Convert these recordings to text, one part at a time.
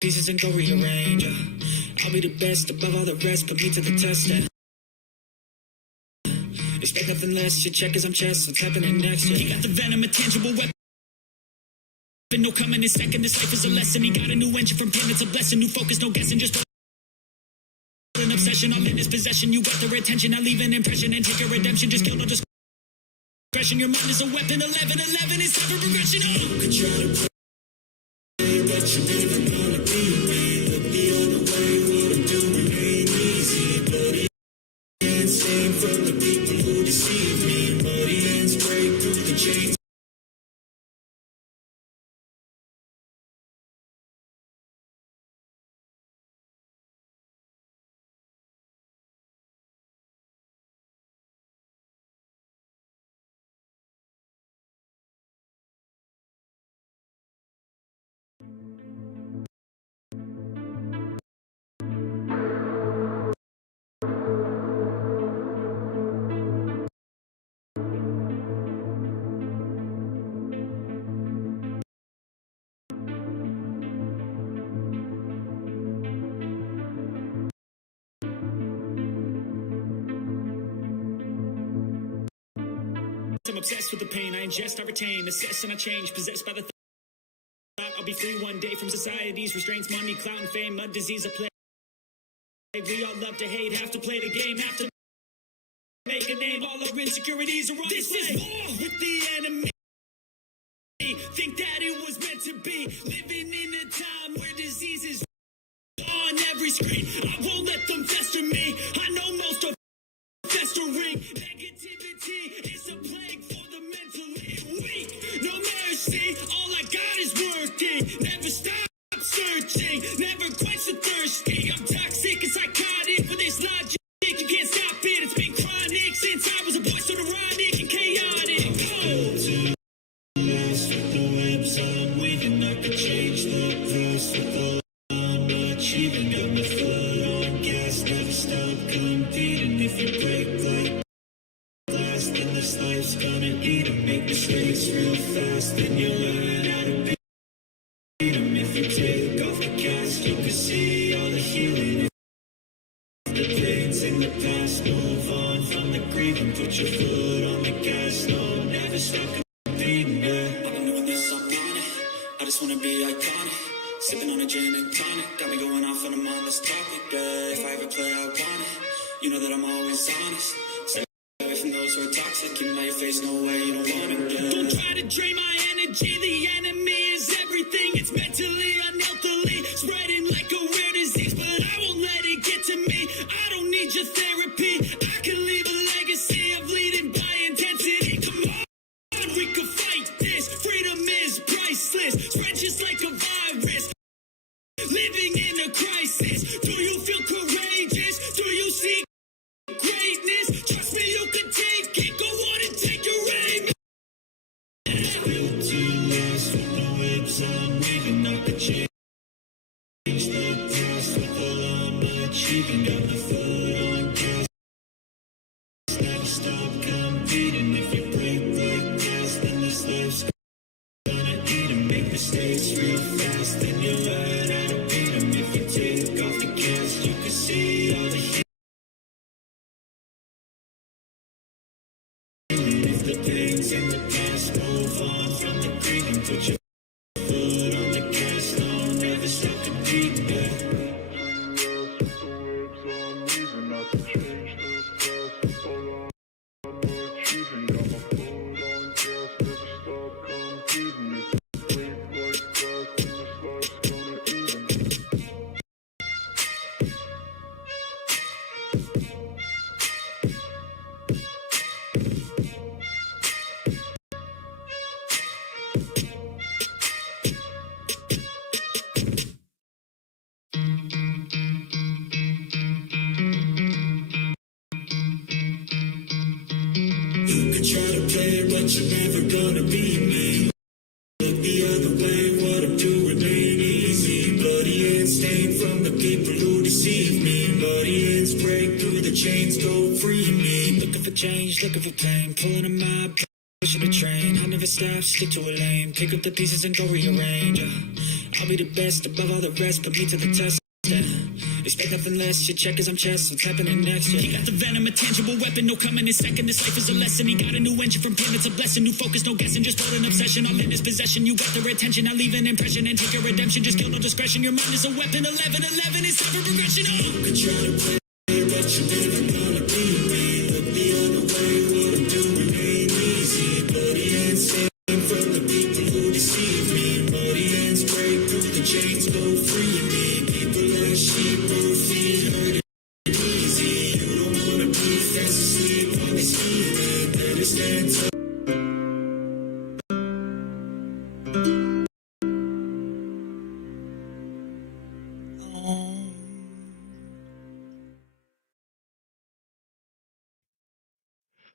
pieces and go rearrange. I'll be the best above all the rest, put me to the test. Expect nothing less, your check as I'm chess, what's happening next? He got the venom, a tangible weapon. No coming in second, this life is a lesson. He got a new engine from pain, it's a blessing. New focus, no guessing, just an obsession. I'm in his possession, you got their attention. I leave an impression and take a redemption. Just kill no discretion. Your mind is a weapon, 11-11 is never progression. You could try to play, but you're never gonna be me. Look the other way, what I'm doing ain't easy. Bloody hands stained from the people who deceive me. Muddy hands break through the chains. I'm obsessed with the pain I ingest, I retain, assess and I change, possessed by the thought I'll be free one day from society's restraints, money, clout and fame, a disease, a plague. We all love to hate, have to play the game, have to make a name, all our insecurities are on this display. Is war with the enemy. Think that it was meant to be, living in a time where disease is on every screen. I won't let them fester me, I know most are festering. Negativity is a plague for the mentally weak. No mercy, all I got is working. Never stop searching, never quite so thirsty. I'm toxic and psychotic with this logic. You can't stop it, it's been chronic since I was a boy, so neurotic and chaotic. Lost with the webs I'm weaving, I could change the past with all I'm achieving. Got my foot on gas, never stop competing. If you break like glass, then this life's gonna eat 'em. Make mistakes real fast, then you learn how to beat 'em. If you take off the cast, you can see all the healing. The pains in the past, move on from the grieving. Put your foot on the gas, no, never stop competing. I've been doing this, I'm on it. I just wanna be iconic. Sipping on a gin and tonic, got me going off and I'm on this topic. If I ever play, I want it. You know that I'm always honest. Stay away from those who are toxic. Keep them out your face, no way, you don't want it. Don't try to drain my energy. The enemy is everything. It's mentally, unhealthily, spreading like a rare disease. But I won't let it get to me. I don't need your therapy. I can leave a legacy of leading by intensity. Come on, we can fight this. Freedom is priceless. Spread just like a virus. Living in a crisis. Do you feel courageous? Do you see greatness? Trust me, you can take it. Go on and take your aim. Built to last with the webs I'm weaving. I could change the past with all I'm achieving. Got my foot on gas, never stop competing. If you break like glass, then this life's gonna eat 'em. Make mistakes real fast, then you learn how to beat 'em. If you take off the cast, you can see all the healing. If the pains in the past, move on from the grieving. Put your foot on the gas, no, never stop competing. You could try to play, but you're never gonna be me. Look the other way, what I'm doing ain't easy. Bloody hands stained from the people who deceive me. Bloody hands break through the chains, go free me. Looking for change, looking for pain, pulling a mob, pushing a train. I never stop, stick to a lane, pick up the pieces and go rearrange. I'll be the best above all the rest, put me to the test. Yeah. Expect nothing less, your check is I'm chess, what's happening next? Yeah. He got the venom, a tangible weapon, no coming in second. This life is a lesson, he got a new engine from pain, it's a blessing. New focus, no guessing, just build an obsession. All in his possession, you got their attention. Now leave an impression and take your redemption. Just kill no discretion, your mind is a weapon. 11-11 is time for progression. Oh. Could try to play, but you're never gonna be me. Look the other way, what I'm doing ain't easy. Bloody hands stand from the people who deceive me. Bloody hands break through the chains, go free me. People like sheep move feet, hurt it easy. You don't wanna be fast asleep on this feeling. Better stand up.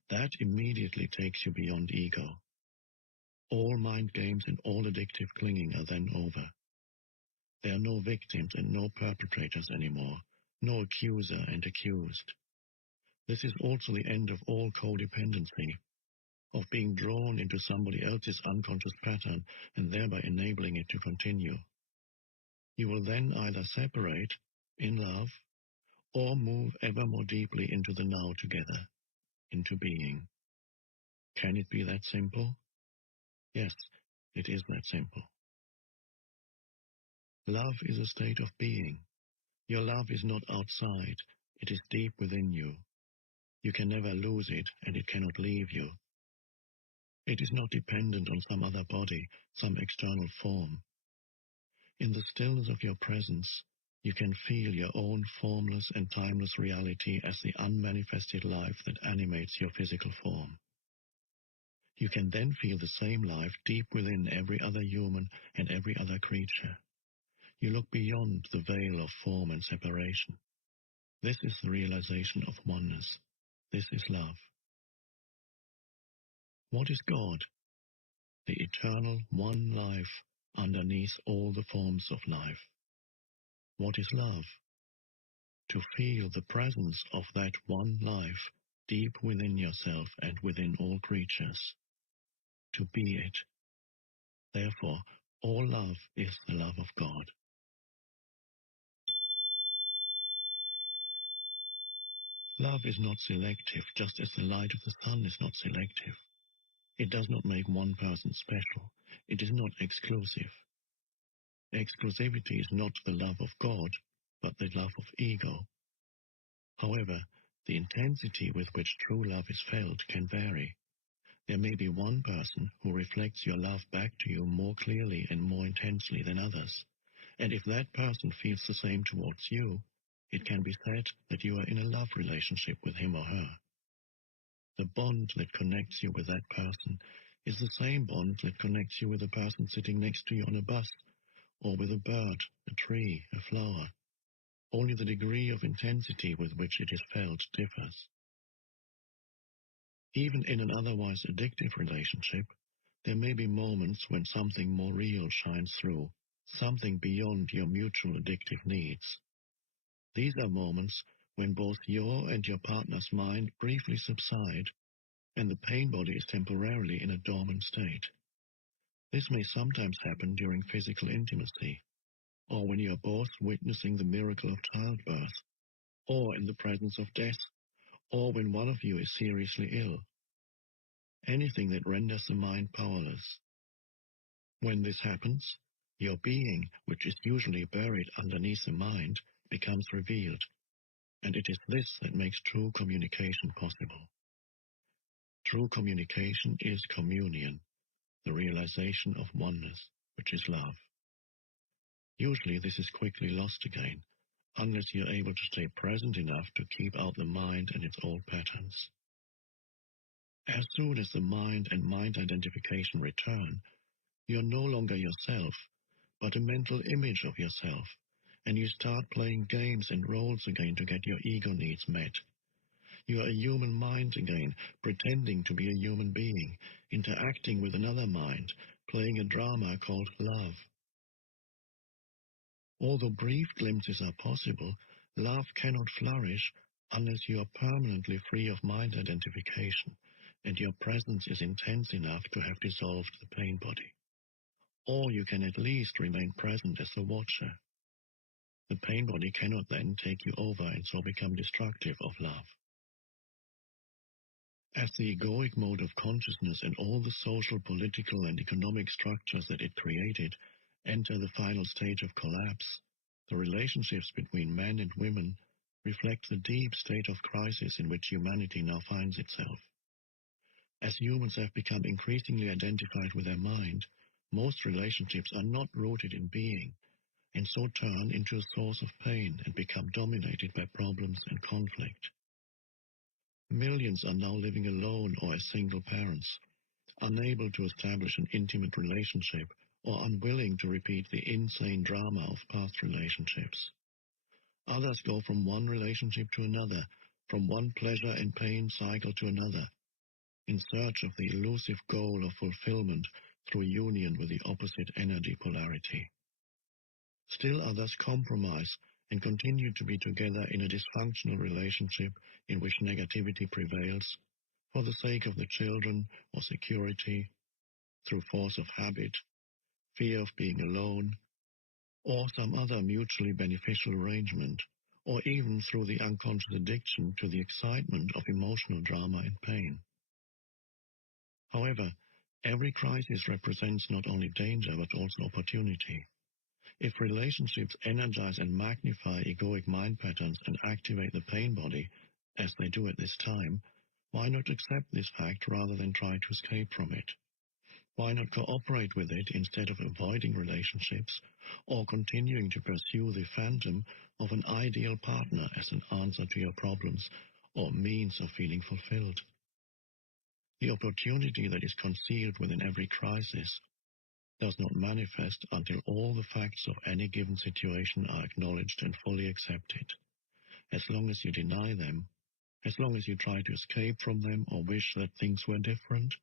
That immediately takes you beyond ego. All mind games and all addictive clinging are then over. There are no victims and no perpetrators anymore, no accuser and accused. This is also the end of all codependency, of being drawn into somebody else's unconscious pattern and thereby enabling it to continue. You will then either separate, in love, or move ever more deeply into the now together, into being. Can it be that simple? Yes, it is that simple. Love is a state of being. Your love is not outside, it is deep within you. You can never lose it, and it cannot leave you. It is not dependent on some other body, some external form. In the stillness of your presence, you can feel your own formless and timeless reality as the unmanifested life that animates your physical form. You can then feel the same life deep within every other human and every other creature. You look beyond the veil of form and separation. This is the realization of oneness. This is love. What is God? The eternal one life underneath all the forms of life. What is love? To feel the presence of that one life deep within yourself and within all creatures. To be it. Therefore, all love is the love of God. Love is not selective, just as the light of the sun is not selective. It does not make one person special. It is not exclusive. Exclusivity is not the love of God, but the love of ego. However, the intensity with which true love is felt can vary. There may be one person who reflects your love back to you more clearly and more intensely than others. And if that person feels the same towards you, it can be said that you are in a love relationship with him or her. The bond that connects you with that person is the same bond that connects you with a person sitting next to you on a bus, or with a bird, a tree, a flower. Only the degree of intensity with which it is felt differs. Even in an otherwise addictive relationship, there may be moments when something more real shines through, something beyond your mutual addictive needs. These are moments when both your and your partner's mind briefly subside, and the pain body is temporarily in a dormant state. This may sometimes happen during physical intimacy, or when you are both witnessing the miracle of childbirth, or in the presence of death, or when one of you is seriously ill. Anything that renders the mind powerless. When this happens, your being, which is usually buried underneath the mind, becomes revealed, and it is this that makes true communication possible. True communication is communion, the realization of oneness, which is love. Usually this is quickly lost again, unless you're able to stay present enough to keep out the mind and its old patterns. As soon as the mind and mind identification return, you're no longer yourself, but a mental image of yourself, and you start playing games and roles again to get your ego needs met. You are a human mind again, pretending to be a human being, interacting with another mind, playing a drama called love. Although brief glimpses are possible, love cannot flourish unless you are permanently free of mind identification, and your presence is intense enough to have dissolved the pain body. or you can at least remain present as a watcher. The pain body cannot then take you over and so become destructive of love. As the egoic mode of consciousness and all the social, political, and economic structures that it created enter the final stage of collapse, the relationships between men and women reflect the deep state of crisis in which humanity now finds itself. As humans have become increasingly identified with their mind, most relationships are not rooted in being, and so turn into a source of pain and become dominated by problems and conflict. Millions are now living alone or as single parents, unable to establish an intimate relationship or unwilling to repeat the insane drama of past relationships. Others go from one relationship to another, from one pleasure and pain cycle to another, in search of the elusive goal of fulfillment through union with the opposite energy polarity. Still others compromise and continue to be together in a dysfunctional relationship in which negativity prevails, for the sake of the children or security, through force of habit, fear of being alone, or some other mutually beneficial arrangement, or even through the unconscious addiction to the excitement of emotional drama and pain. However, every crisis represents not only danger but also opportunity. If relationships energize and magnify egoic mind patterns and activate the pain body, as they do at this time, why not accept this fact rather than try to escape from it? Why not cooperate with it instead of avoiding relationships or continuing to pursue the phantom of an ideal partner as an answer to your problems or means of feeling fulfilled? The opportunity that is concealed within every crisis does not manifest until all the facts of any given situation are acknowledged and fully accepted. As long as you deny them, as long as you try to escape from them or wish that things were different,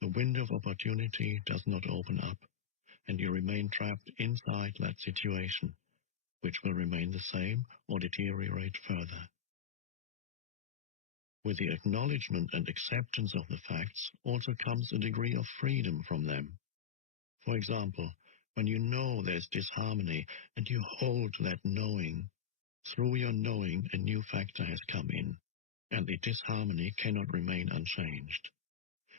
the window of opportunity does not open up, and you remain trapped inside that situation, which will remain the same or deteriorate further. With the acknowledgement and acceptance of the facts also comes a degree of freedom from them. For example, when you know there's disharmony and you hold that knowing, through your knowing a new factor has come in, and the disharmony cannot remain unchanged.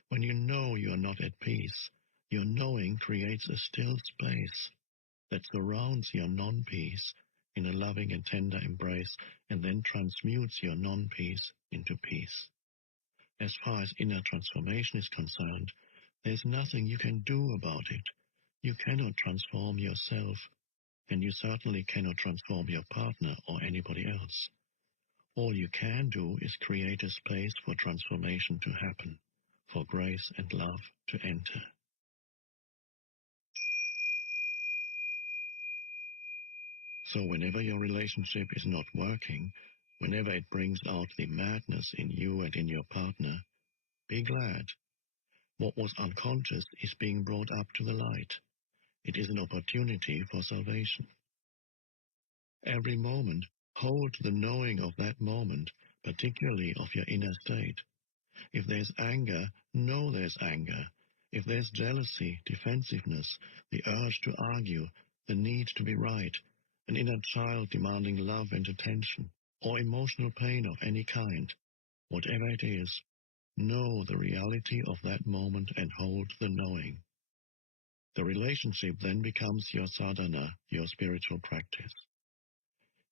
When you know you are not at peace, your knowing creates a still space that surrounds your non-peace in a loving and tender embrace and then transmutes your non-peace into peace. As far as inner transformation is concerned, there's nothing you can do about it. You cannot transform yourself, and you certainly cannot transform your partner or anybody else. All you can do is create a space for transformation to happen, for grace and love to enter. So whenever your relationship is not working, whenever it brings out the madness in you and in your partner, be glad. What was unconscious is being brought up to the light. It is an opportunity for salvation. Every moment, hold the knowing of that moment, particularly of your inner state. If there's anger, know there's anger. If there's jealousy, defensiveness, the urge to argue, the need to be right, an inner child demanding love and attention, or emotional pain of any kind, whatever it is, know the reality of that moment and hold the knowing. The relationship then becomes your sadhana, your spiritual practice.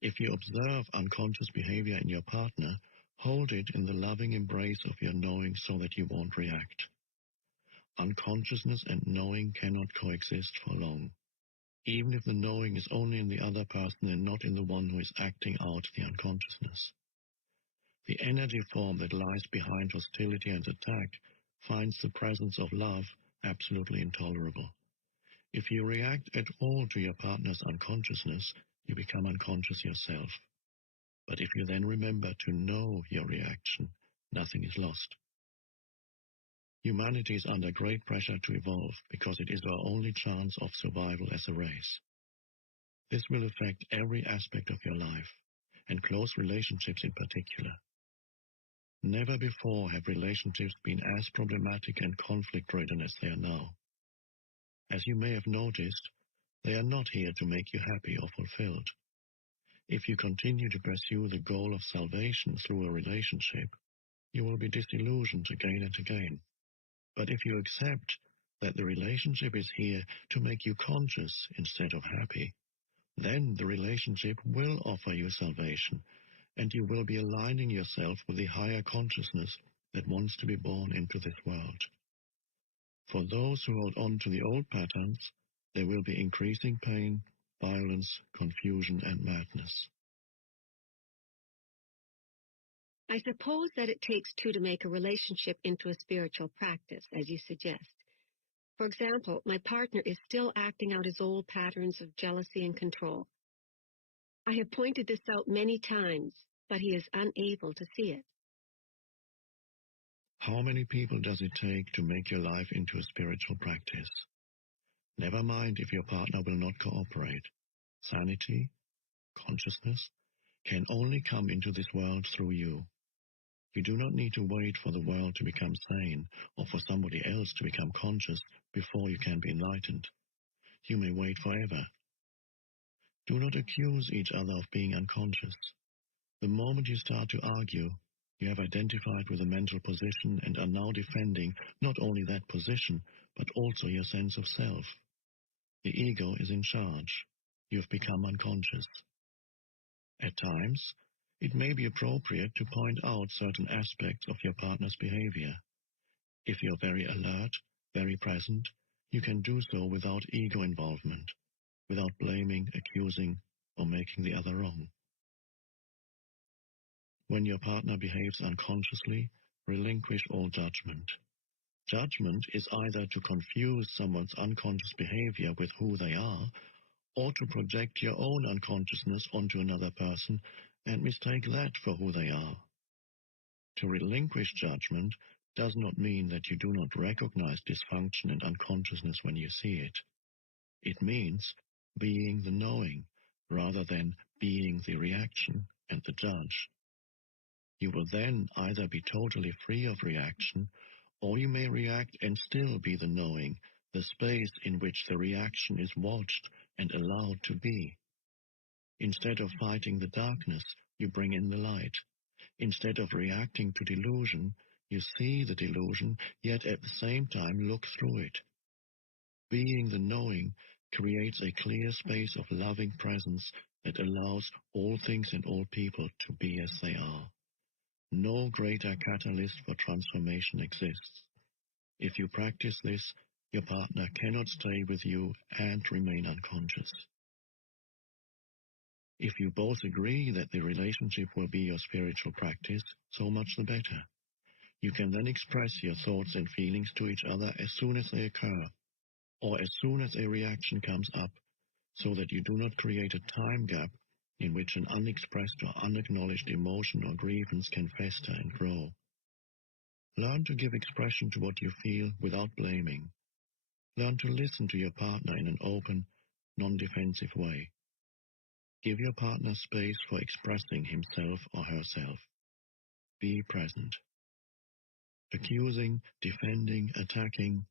If you observe unconscious behavior in your partner, hold it in the loving embrace of your knowing so that you won't react. Unconsciousness and knowing cannot coexist for long, even if the knowing is only in the other person and not in the one who is acting out the unconsciousness. The energy form that lies behind hostility and attack finds the presence of love absolutely intolerable. If you react at all to your partner's unconsciousness, you become unconscious yourself. But if you then remember to know your reaction, nothing is lost. Humanity is under great pressure to evolve because it is our only chance of survival as a race. This will affect every aspect of your life, and close relationships in particular. Never before have relationships been as problematic and conflict-ridden as they are now. As you may have noticed, they are not here to make you happy or fulfilled. If you continue to pursue the goal of salvation through a relationship, you will be disillusioned again and again. But if you accept that the relationship is here to make you conscious instead of happy, then the relationship will offer you salvation, and you will be aligning yourself with the higher consciousness that wants to be born into this world. For those who hold on to the old patterns, there will be increasing pain, violence, confusion, and madness. I suppose that it takes two to make a relationship into a spiritual practice, as you suggest. For example, my partner is still acting out his old patterns of jealousy and control. I have pointed this out many times, but he is unable to see it. How many people does it take to make your life into a spiritual practice? Never mind if your partner will not cooperate. Sanity, consciousness, can only come into this world through you. You do not need to wait for the world to become sane or for somebody else to become conscious before you can be enlightened. You may wait forever. Do not accuse each other of being unconscious. The moment you start to argue, you have identified with a mental position and are now defending not only that position, but also your sense of self. The ego is in charge. You have become unconscious. At times, it may be appropriate to point out certain aspects of your partner's behavior. If you're very alert, very present, you can do so without ego involvement, without blaming, accusing, or making the other wrong. When your partner behaves unconsciously, relinquish all judgment. Judgment is either to confuse someone's unconscious behavior with who they are, or to project your own unconsciousness onto another person and mistake that for who they are. To relinquish judgment does not mean that you do not recognize dysfunction and unconsciousness when you see it. It means being the knowing rather than being the reaction and the judge. You will then either be totally free of reaction, or you may react and still be the knowing, the space in which the reaction is watched and allowed to be. Instead of fighting the darkness, you bring in the light. Instead of reacting to delusion, you see the delusion, yet at the same time look through it. Being the knowing creates a clear space of loving presence that allows all things and all people to be as they are. No greater catalyst for transformation exists. If you practice this, your partner cannot stay with you and remain unconscious. If you both agree that the relationship will be your spiritual practice, so much the better. You can then express your thoughts and feelings to each other as soon as they occur, or as soon as a reaction comes up, so that you do not create a time gap in which an unexpressed or unacknowledged emotion or grievance can fester and grow. Learn to give expression to what you feel without blaming. Learn to listen to your partner in an open, non-defensive way. Give your partner space for expressing himself or herself. Be present. Accusing, defending, attacking,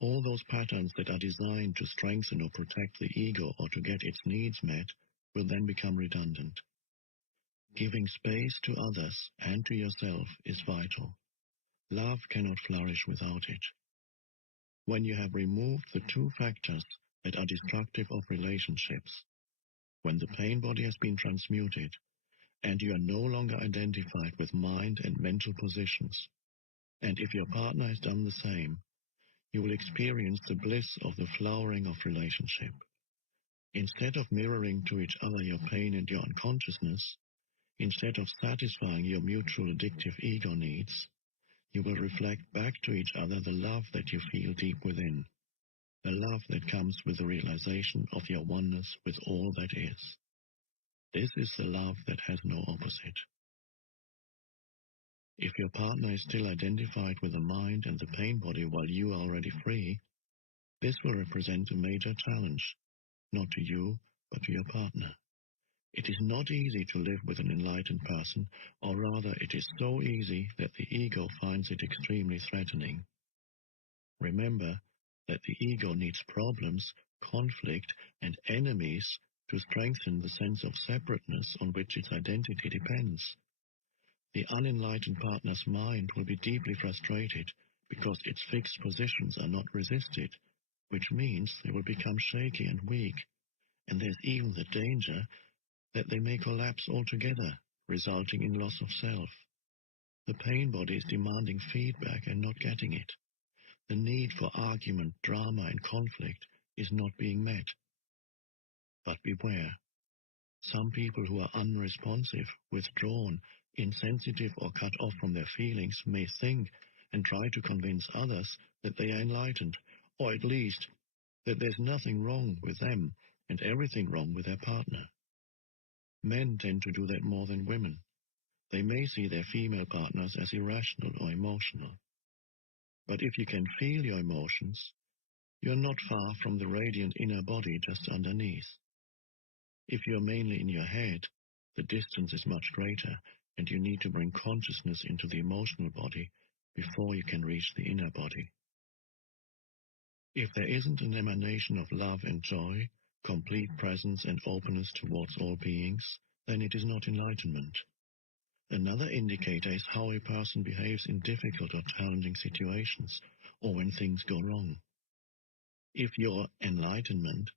all those patterns that are designed to strengthen or protect the ego or to get its needs met will then become redundant. Giving space to others and to yourself is vital. Love cannot flourish without it. When you have removed the two factors that are destructive of relationships, when the pain body has been transmuted, and you are no longer identified with mind and mental positions, and if your partner has done the same, you will experience the bliss of the flowering of relationship. Instead of mirroring to each other your pain and your unconsciousness, instead of satisfying your mutual addictive ego needs, you will reflect back to each other the love that you feel deep within, the love that comes with the realization of your oneness with all that is. This is the love that has no opposite. If your partner is still identified with the mind and the pain body while you are already free, this will represent a major challenge, not to you, but to your partner. It is not easy to live with an enlightened person, or rather it is so easy that the ego finds it extremely threatening. Remember that the ego needs problems, conflict, and enemies to strengthen the sense of separateness on which its identity depends. The unenlightened partner's mind will be deeply frustrated because its fixed positions are not resisted, which means they will become shaky and weak, and there's even the danger that they may collapse altogether, resulting in loss of self. The pain body is demanding feedback and not getting it. The need for argument, drama, and conflict is not being met. But beware. Some people who are unresponsive, withdrawn, insensitive, or cut off from their feelings may think and try to convince others that they are enlightened, or at least that there's nothing wrong with them and everything wrong with their partner. Men tend to do that more than women. They may see their female partners as irrational or emotional. But if you can feel your emotions, you're not far from the radiant inner body just underneath. If you're mainly in your head, the distance is much greater, and you need to bring consciousness into the emotional body before you can reach the inner body. If there isn't an emanation of love and joy, complete presence and openness towards all beings, then it is not enlightenment. Another indicator is how a person behaves in difficult or challenging situations, or when things go wrong. If your enlightenment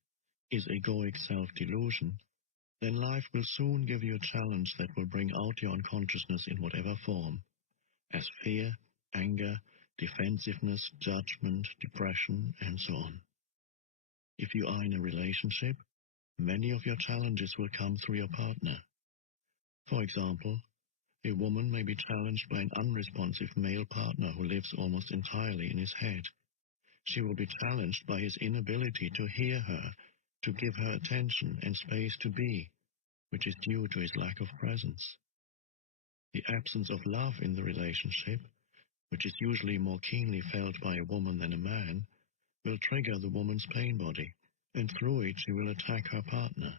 is egoic self-delusion, then life will soon give you a challenge that will bring out your unconsciousness in whatever form, as fear, anger, defensiveness, judgment, depression, and so on. If you are in a relationship, many of your challenges will come through your partner. For example, a woman may be challenged by an unresponsive male partner who lives almost entirely in his head. She will be challenged by his inability to hear her, to give her attention and space to be, which is due to his lack of presence. The absence of love in the relationship, which is usually more keenly felt by a woman than a man, will trigger the woman's pain body, and through it she will attack her partner,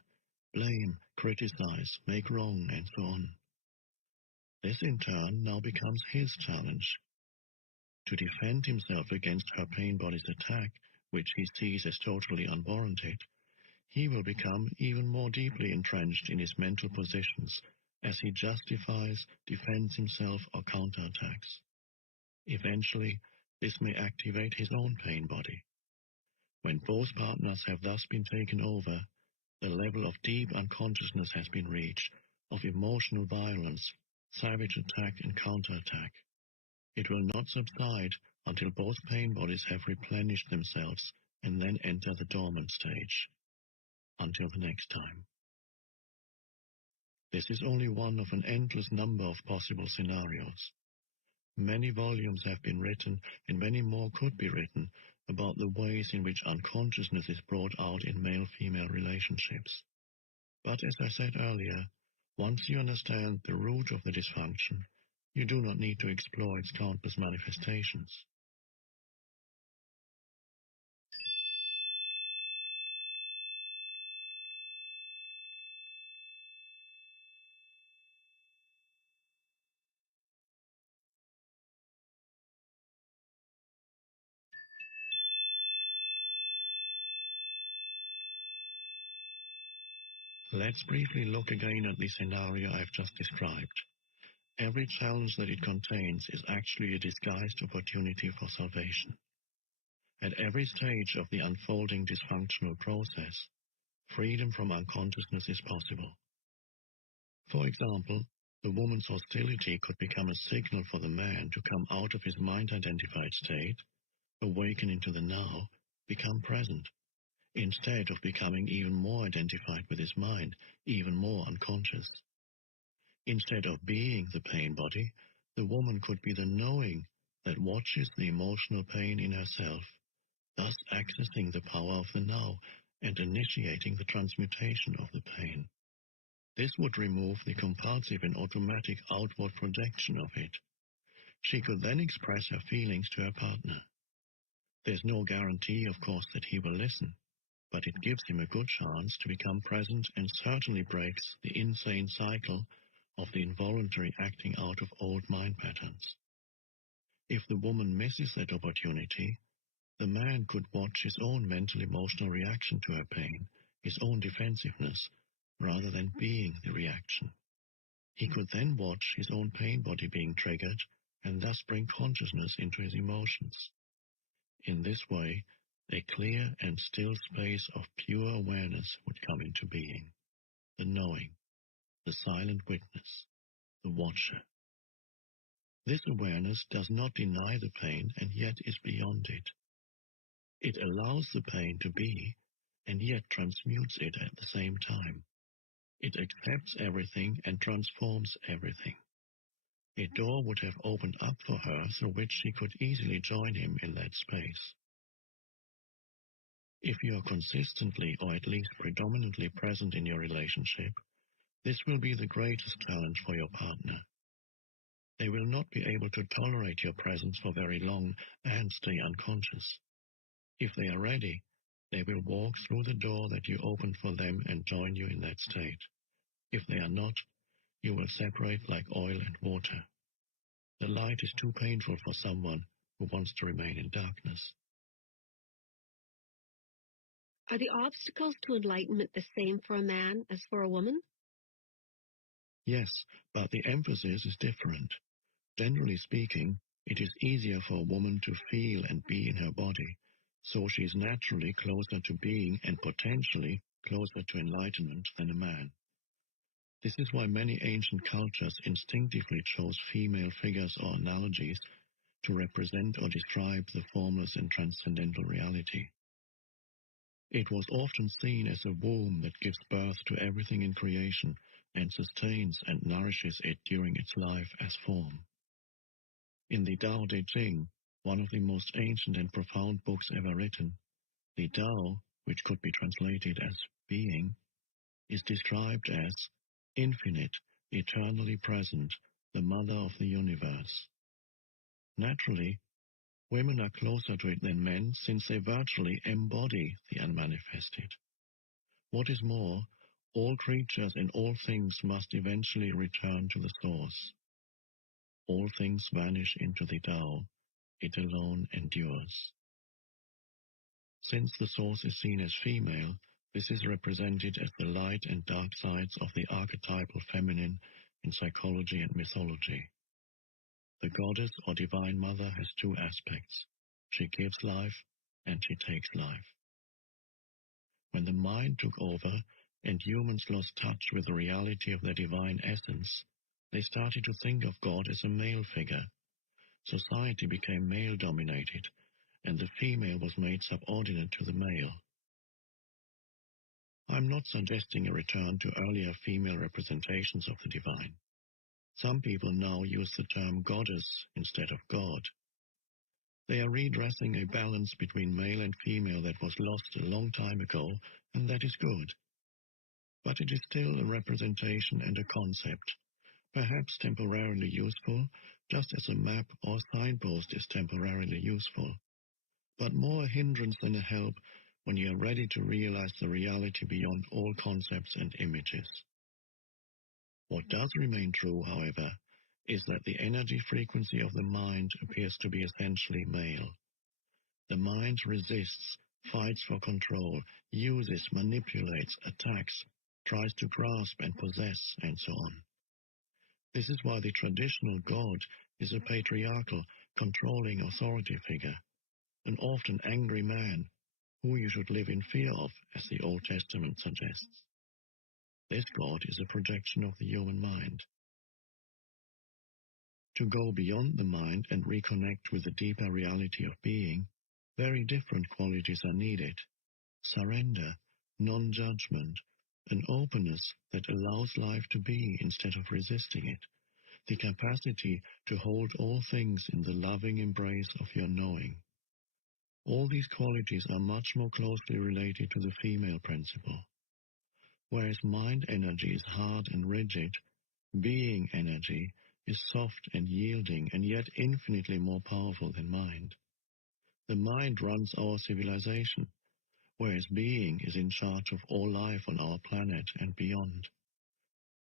blame, criticize, make wrong, and so on. This in turn now becomes his challenge. To defend himself against her pain body's attack, which he sees as totally unwarranted, he will become even more deeply entrenched in his mental positions as he justifies, defends himself, or counterattacks. Eventually, this may activate his own pain body. When both partners have thus been taken over, the level of deep unconsciousness has been reached, of emotional violence, savage attack and counterattack. It will not subside until both pain bodies have replenished themselves and then enter the dormant stage. Until the next time. This is only one of an endless number of possible scenarios. Many volumes have been written, and many more could be written, about the ways in which unconsciousness is brought out in male-female relationships. But as I said earlier, once you understand the root of the dysfunction, you do not need to explore its countless manifestations. Let's briefly look again at the scenario I've just described. Every challenge that it contains is actually a disguised opportunity for salvation. At every stage of the unfolding dysfunctional process, freedom from unconsciousness is possible. For example, the woman's hostility could become a signal for the man to come out of his mind-identified state, awaken into the now, become present, instead of becoming even more identified with his mind, even more unconscious. Instead of being the pain body, the woman could be the knowing that watches the emotional pain in herself, thus accessing the power of the now and initiating the transmutation of the pain. This would remove the compulsive and automatic outward projection of it. She could then express her feelings to her partner. There's no guarantee, of course, that he will listen, but it gives him a good chance to become present and certainly breaks the insane cycle of the involuntary acting out of old mind patterns. If the woman misses that opportunity, The man could watch his own mental-emotional reaction to her pain, his own defensiveness, rather than being the reaction. He could then watch his own pain body being triggered and thus bring consciousness into his emotions. In this way, a clear and still space of pure awareness would come into being. The knowing, the silent witness, the watcher. This awareness does not deny the pain and yet is beyond it. It allows the pain to be and yet transmutes it at the same time. It accepts everything and transforms everything. A door would have opened up for her through which she could easily join him in that space. If you are consistently or at least predominantly present in your relationship, this will be the greatest challenge for your partner. They will not be able to tolerate your presence for very long and stay unconscious. If they are ready, they will walk through the door that you opened for them and join you in that state. If they are not, you will separate like oil and water. The light is too painful for someone who wants to remain in darkness. Are the obstacles to enlightenment the same for a man as for a woman? Yes, but the emphasis is different. Generally speaking, it is easier for a woman to feel and be in her body, so she is naturally closer to being and potentially closer to enlightenment than a man. This is why many ancient cultures instinctively chose female figures or analogies to represent or describe the formless and transcendental reality. It was often seen as a womb that gives birth to everything in creation and sustains and nourishes it during its life as form. In the Tao Te Ching, one of the most ancient and profound books ever written, the Tao, which could be translated as being, is described as infinite, eternally present, the mother of the universe. Naturally, women are closer to it than men since they virtually embody the unmanifested. What is more, all creatures and all things must eventually return to the source. All things vanish into the Tao. It alone endures. Since the source is seen as female, this is represented as the light and dark sides of the archetypal feminine in psychology and mythology. The goddess or divine mother has two aspects. She gives life and she takes life. When the mind took over and humans lost touch with the reality of their divine essence, they started to think of God as a male figure. Society became male-dominated, and the female was made subordinate to the male. I'm not suggesting a return to earlier female representations of the divine. Some people now use the term goddess instead of God. They are redressing a balance between male and female that was lost a long time ago, and that is good. But it is still a representation and a concept, perhaps temporarily useful, just as a map or signpost is temporarily useful, but more a hindrance than a help when you are ready to realize the reality beyond all concepts and images. What does remain true, however, is that the energy frequency of the mind appears to be essentially male. The mind resists, fights for control, uses, manipulates, attacks, tries to grasp and possess, and so on. This is why the traditional God is a patriarchal, controlling authority figure, an often angry man, who you should live in fear of, as the Old Testament suggests. This God is a projection of the human mind. To go beyond the mind and reconnect with the deeper reality of being, very different qualities are needed. Surrender, non-judgment, an openness that allows life to be instead of resisting it, the capacity to hold all things in the loving embrace of your knowing. All these qualities are much more closely related to the female principle. Whereas mind energy is hard and rigid, being energy is soft and yielding and yet infinitely more powerful than mind. The mind runs our civilization, whereas being is in charge of all life on our planet and beyond.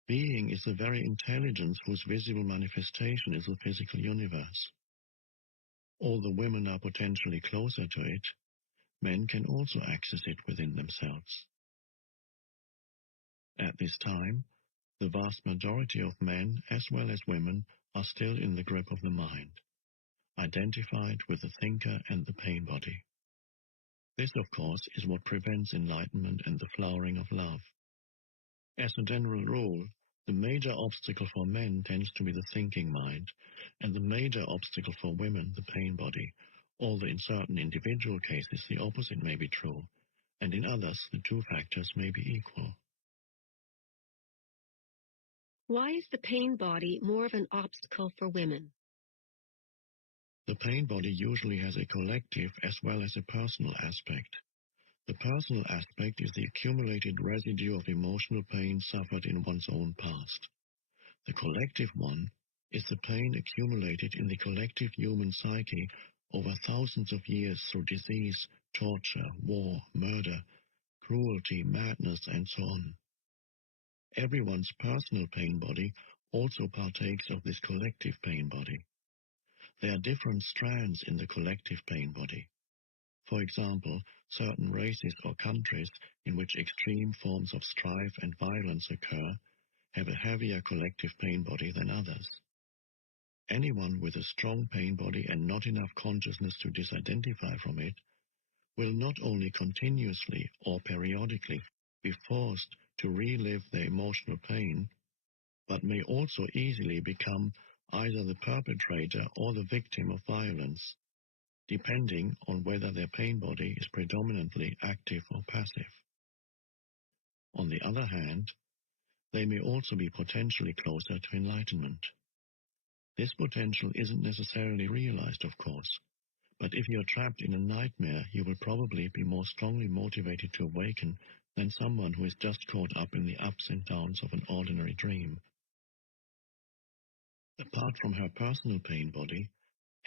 Being is the very intelligence whose visible manifestation is the physical universe. Although women are potentially closer to it, men can also access it within themselves. At this time, the vast majority of men as well as women are still in the grip of the mind, identified with the thinker and the pain body. This, of course, is what prevents enlightenment and the flowering of love. As a general rule, the major obstacle for men tends to be the thinking mind, and the major obstacle for women the pain body, although in certain individual cases the opposite may be true, and in others the two factors may be equal. Why is the pain body more of an obstacle for women? The pain body usually has a collective as well as a personal aspect. The personal aspect is the accumulated residue of emotional pain suffered in one's own past. The collective one is the pain accumulated in the collective human psyche over thousands of years through disease, torture, war, murder, cruelty, madness, and so on. Everyone's personal pain body also partakes of this collective pain body. There are different strands in the collective pain body. For example, certain races or countries in which extreme forms of strife and violence occur have a heavier collective pain body than others. Anyone with a strong pain body and not enough consciousness to disidentify from it will not only continuously or periodically be forced to relive their emotional pain, but may also easily become either the perpetrator or the victim of violence, depending on whether their pain body is predominantly active or passive. On the other hand, they may also be potentially closer to enlightenment. This potential isn't necessarily realized, of course, but if you're trapped in a nightmare, you will probably be more strongly motivated to awaken than someone who is just caught up in the ups and downs of an ordinary dream. Apart from her personal pain body,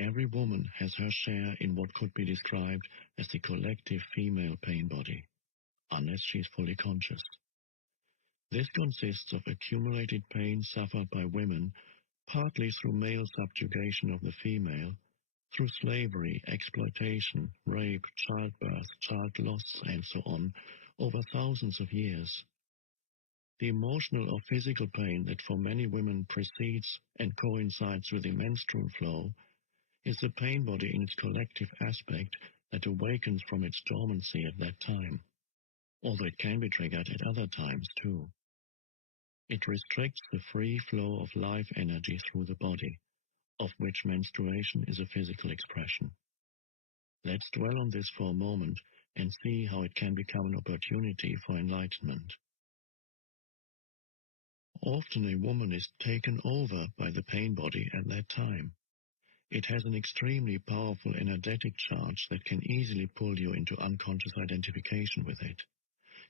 every woman has her share in what could be described as the collective female pain body, unless she is fully conscious. This consists of accumulated pain suffered by women, partly through male subjugation of the female, through slavery, exploitation, rape, childbirth, child loss, and so on, over thousands of years. The emotional or physical pain that for many women precedes and coincides with the menstrual flow is the pain body in its collective aspect that awakens from its dormancy at that time, although it can be triggered at other times too. It restricts the free flow of life energy through the body, of which menstruation is a physical expression. Let's dwell on this for a moment and see how it can become an opportunity for enlightenment. Often a woman is taken over by the pain body at that time. It has an extremely powerful energetic charge that can easily pull you into unconscious identification with it.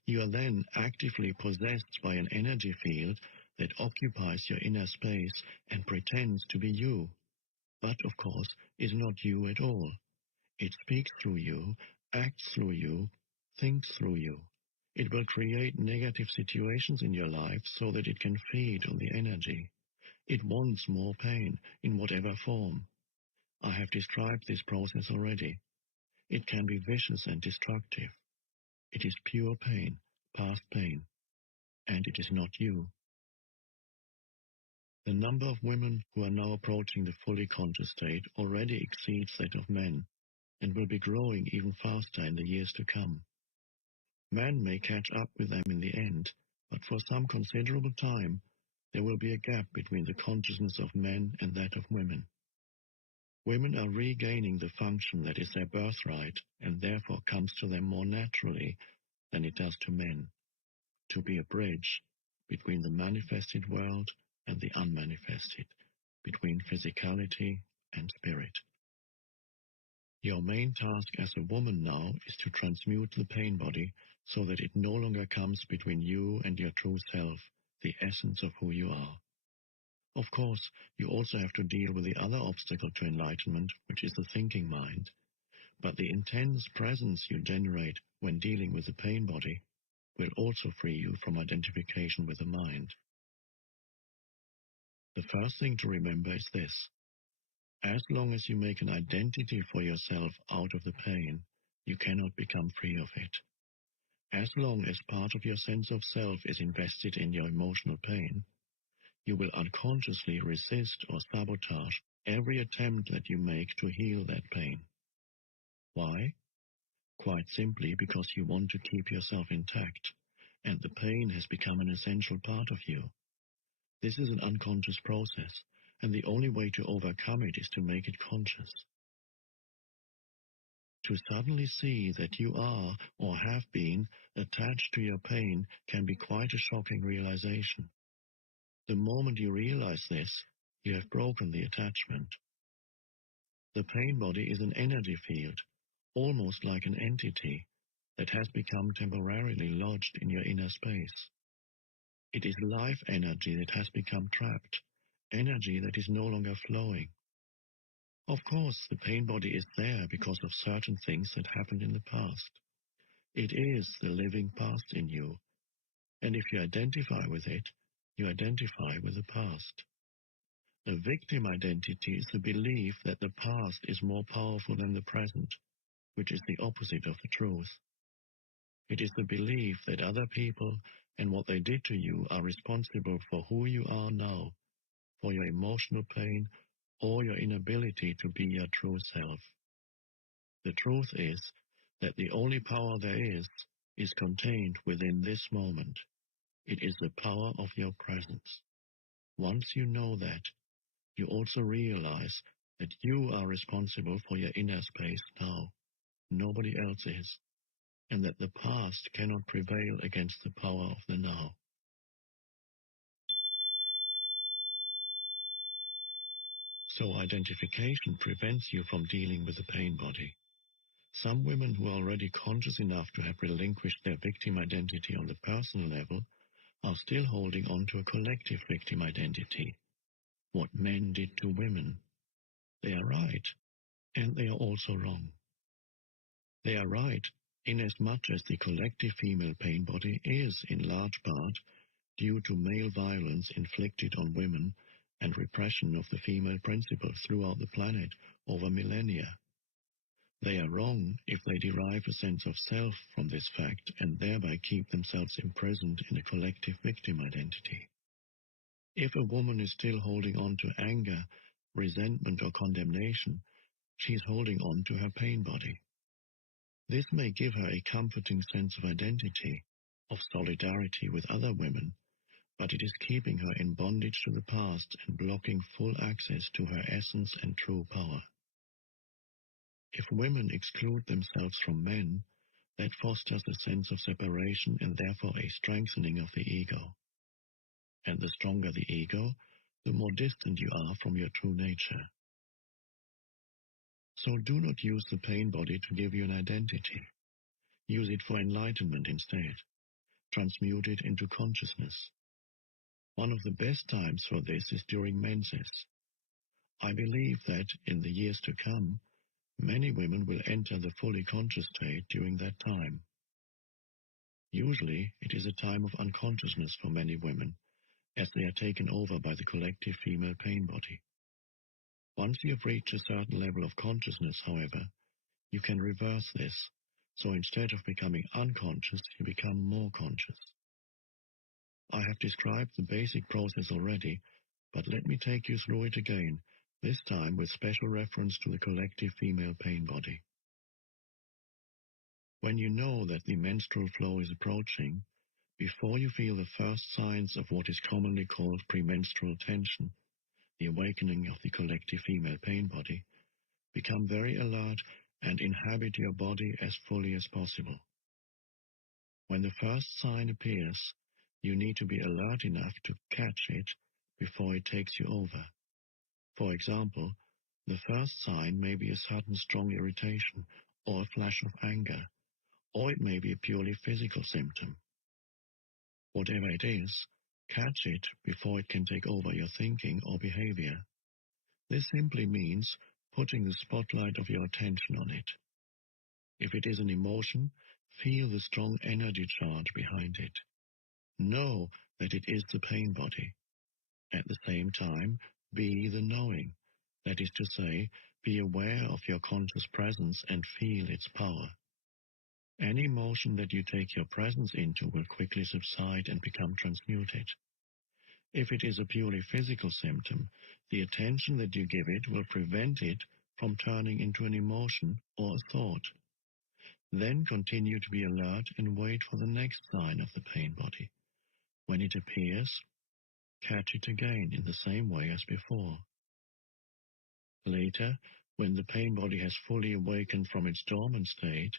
You are then actively possessed by an energy field that occupies your inner space and pretends to be you, but of course is not you at all. It speaks through you, acts through you, thinks through you. It will create negative situations in your life so that it can feed on the energy. It wants more pain, in whatever form. I have described this process already. It can be vicious and destructive. It is pure pain, past pain, and it is not you. The number of women who are now approaching the fully conscious state already exceeds that of men, and will be growing even faster in the years to come. Men may catch up with them in the end, but for some considerable time there will be a gap between the consciousness of men and that of women. Women are regaining the function that is their birthright and therefore comes to them more naturally than it does to men, to be a bridge between the manifested world and the unmanifested, between physicality and spirit. Your main task as a woman now is to transmute the pain body so that it no longer comes between you and your true self, the essence of who you are. Of course, you also have to deal with the other obstacle to enlightenment, which is the thinking mind, but the intense presence you generate when dealing with the pain body will also free you from identification with the mind. The first thing to remember is this: As long as you make an identity for yourself out of the pain, you cannot become free of it. As long as part of your sense of self is invested in your emotional pain, you will unconsciously resist or sabotage every attempt that you make to heal that pain. Why? Quite simply because you want to keep yourself intact, and the pain has become an essential part of you. This is an unconscious process, and the only way to overcome it is to make it conscious. To suddenly see that you are, or have been, attached to your pain can be quite a shocking realization. The moment you realize this, you have broken the attachment. The pain body is an energy field, almost like an entity, that has become temporarily lodged in your inner space. It is life energy that has become trapped, energy that is no longer flowing. Of course, the pain body is there because of certain things that happened in the past. It is the living past in you, and if you identify with it, you identify with the past. A victim identity is the belief that the past is more powerful than the present, which is the opposite of the truth. It is the belief that other people and what they did to you are responsible for who you are now, for your emotional pain, or your inability to be your true self. The truth is that the only power there is contained within this moment. It is the power of your presence. Once you know that, you also realize that you are responsible for your inner space now. Nobody else is. And that the past cannot prevail against the power of the now. So identification prevents you from dealing with the pain body. Some women who are already conscious enough to have relinquished their victim identity on the personal level are still holding on to a collective victim identity. What men did to women. They are right, and they are also wrong. They are right inasmuch as the collective female pain body is, in large part, due to male violence inflicted on women and repression of the female principle throughout the planet over millennia. They are wrong if they derive a sense of self from this fact and thereby keep themselves imprisoned in a collective victim identity. If a woman is still holding on to anger, resentment, or condemnation, she is holding on to her pain body. This may give her a comforting sense of identity, of solidarity with other women, but it is keeping her in bondage to the past and blocking full access to her essence and true power. If women exclude themselves from men, that fosters a sense of separation and therefore a strengthening of the ego. And the stronger the ego, the more distant you are from your true nature. So do not use the pain body to give you an identity. Use it for enlightenment instead. Transmute it into consciousness. One of the best times for this is during menses. I believe that, in the years to come, many women will enter the fully conscious state during that time. Usually, it is a time of unconsciousness for many women, as they are taken over by the collective female pain body. Once you have reached a certain level of consciousness, however, you can reverse this, so instead of becoming unconscious, you become more conscious. I have described the basic process already, but let me take you through it again, this time with special reference to the collective female pain body. When you know that the menstrual flow is approaching, before you feel the first signs of what is commonly called premenstrual tension, the awakening of the collective female pain body, become very alert and inhabit your body as fully as possible. When the first sign appears, you need to be alert enough to catch it before it takes you over. For example, the first sign may be a sudden strong irritation or a flash of anger, or it may be a purely physical symptom. Whatever it is, catch it before it can take over your thinking or behavior. This simply means putting the spotlight of your attention on it. If it is an emotion, feel the strong energy charge behind it. Know that it is the pain body. At the same time, be the knowing. That is to say, be aware of your conscious presence and feel its power. Any emotion that you take your presence into will quickly subside and become transmuted. If it is a purely physical symptom, the attention that you give it will prevent it from turning into an emotion or a thought. Then continue to be alert and wait for the next sign of the pain body. When it appears, catch it again in the same way as before. Later, when the pain body has fully awakened from its dormant state,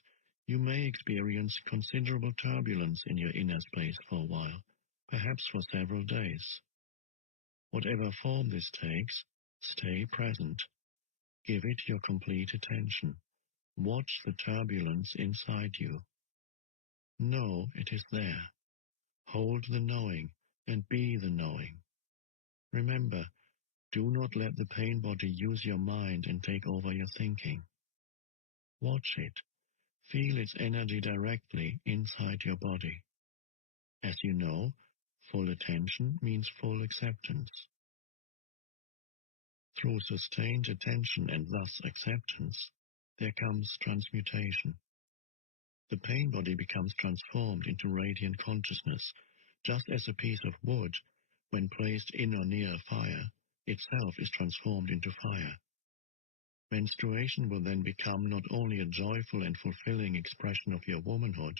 you may experience considerable turbulence in your inner space for a while, perhaps for several days. Whatever form this takes, stay present. Give it your complete attention. Watch the turbulence inside you. Know it is there. Hold the knowing and be the knowing. Remember, do not let the pain body use your mind and take over your thinking. Watch it. Feel its energy directly inside your body. As you know, full attention means full acceptance. Through sustained attention and thus acceptance, there comes transmutation. The pain body becomes transformed into radiant consciousness, just as a piece of wood, when placed in or near a fire, itself is transformed into fire. Menstruation will then become not only a joyful and fulfilling expression of your womanhood,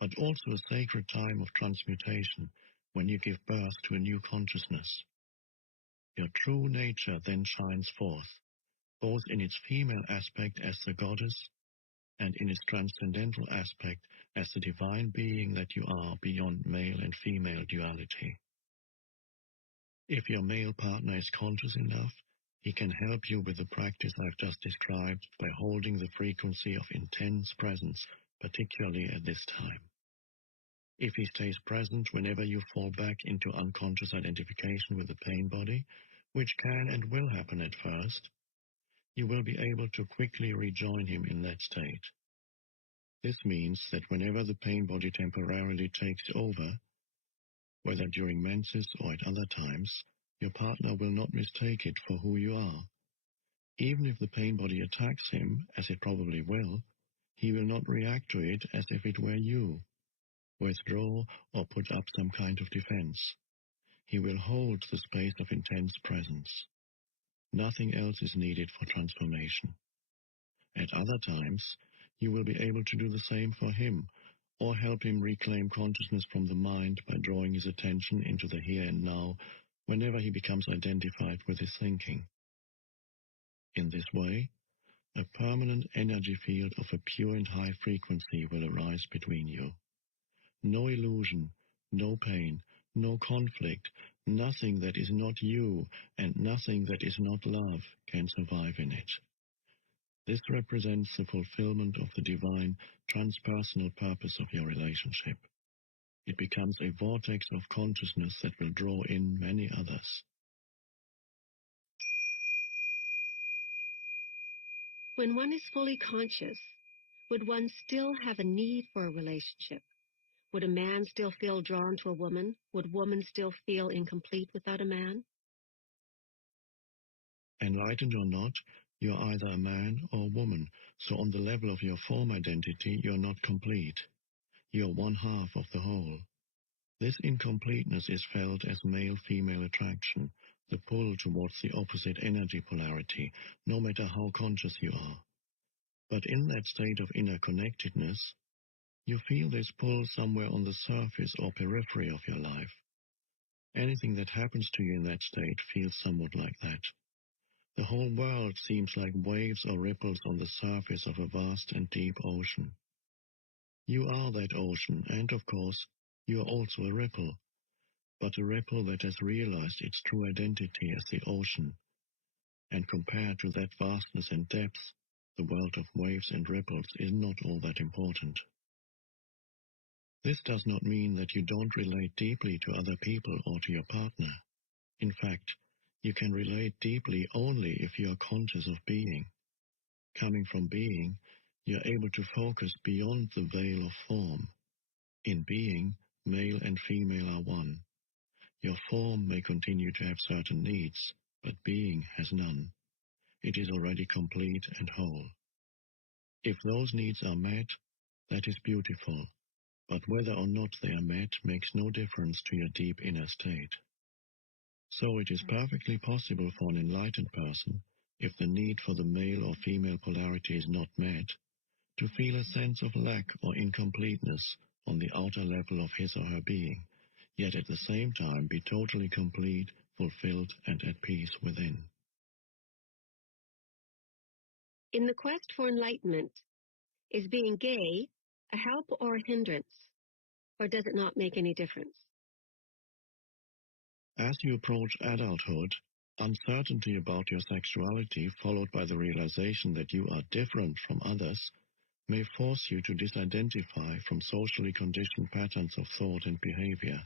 but also a sacred time of transmutation when you give birth to a new consciousness. Your true nature then shines forth, both in its female aspect as the goddess and in its transcendental aspect as the divine being that you are beyond male and female duality. If your male partner is conscious enough, he can help you with the practice I've just described by holding the frequency of intense presence, particularly at this time. If he stays present whenever you fall back into unconscious identification with the pain body, which can and will happen at first, you will be able to quickly rejoin him in that state. This means that whenever the pain body temporarily takes over, whether during menses or at other times, your partner will not mistake it for who you are. Even if the pain body attacks him, as it probably will, he will not react to it as if it were you, withdraw or put up some kind of defense. He will hold the space of intense presence. Nothing else is needed for transformation. At other times, you will be able to do the same for him, or help him reclaim consciousness from the mind by drawing his attention into the here and now whenever he becomes identified with his thinking. In this way, a permanent energy field of a pure and high frequency will arise between you. No illusion, no pain, no conflict, nothing that is not you and nothing that is not love can survive in it. This represents the fulfillment of the divine, transpersonal purpose of your relationship. It becomes a vortex of consciousness that will draw in many others. When one is fully conscious, would one still have a need for a relationship? Would a man still feel drawn to a woman? Would woman still feel incomplete without a man? Enlightened or not, you are either a man or a woman, so on the level of your form identity, you are not complete. You are one half of the whole. This incompleteness is felt as male-female attraction, the pull towards the opposite energy polarity, no matter how conscious you are. But in that state of inner connectedness, you feel this pull somewhere on the surface or periphery of your life. Anything that happens to you in that state feels somewhat like that. The whole world seems like waves or ripples on the surface of a vast and deep ocean. You are that ocean, and of course, you are also a ripple, but a ripple that has realized its true identity as the ocean, and compared to that vastness and depth, the world of waves and ripples is not all that important. This does not mean that you don't relate deeply to other people or to your partner. In fact, you can relate deeply only if you are conscious of being. Coming from being, you are able to focus beyond the veil of form. In being, male and female are one. Your form may continue to have certain needs, but being has none. it is already complete and whole. If those needs are met, that is beautiful, but whether or not they are met makes no difference to your deep inner state. So it is perfectly possible for an enlightened person, if the need for the male or female polarity is not met, to feel a sense of lack or incompleteness on the outer level of his or her being, yet at the same time be totally complete, fulfilled, and at peace within. In the quest for enlightenment, is being gay a help or a hindrance, or does it not make any difference? As you approach adulthood, uncertainty about your sexuality, followed by the realization that you are different from others, may force you to disidentify from socially conditioned patterns of thought and behavior.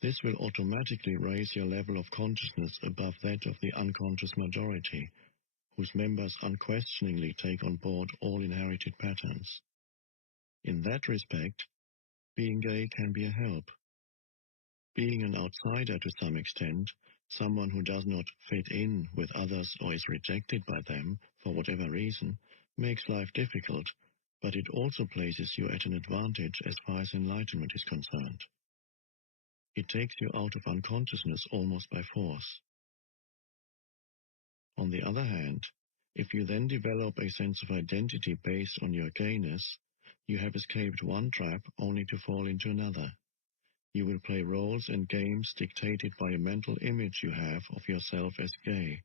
This will automatically raise your level of consciousness above that of the unconscious majority, whose members unquestioningly take on board all inherited patterns. In that respect, being gay can be a help. Being an outsider to some extent, someone who does not fit in with others or is rejected by them for whatever reason, makes life difficult, but it also places you at an advantage as far as enlightenment is concerned. It takes you out of unconsciousness almost by force. On the other hand, if you then develop a sense of identity based on your gayness, you have escaped one trap only to fall into another. You will play roles and games dictated by a mental image you have of yourself as gay.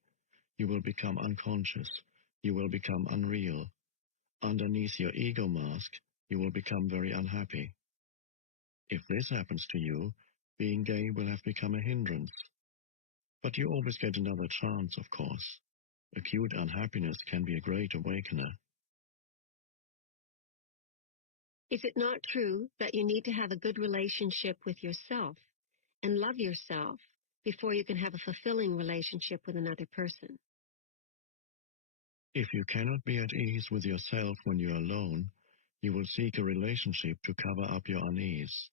You will become unconscious. You will become unreal. Underneath your ego mask, you will become very unhappy. If this happens to you, being gay will have become a hindrance. But you always get another chance, of course. Acute unhappiness can be a great awakener. Is it not true that you need to have a good relationship with yourself and love yourself before you can have a fulfilling relationship with another person? If you cannot be at ease with yourself when you are alone, you will seek a relationship to cover up your unease.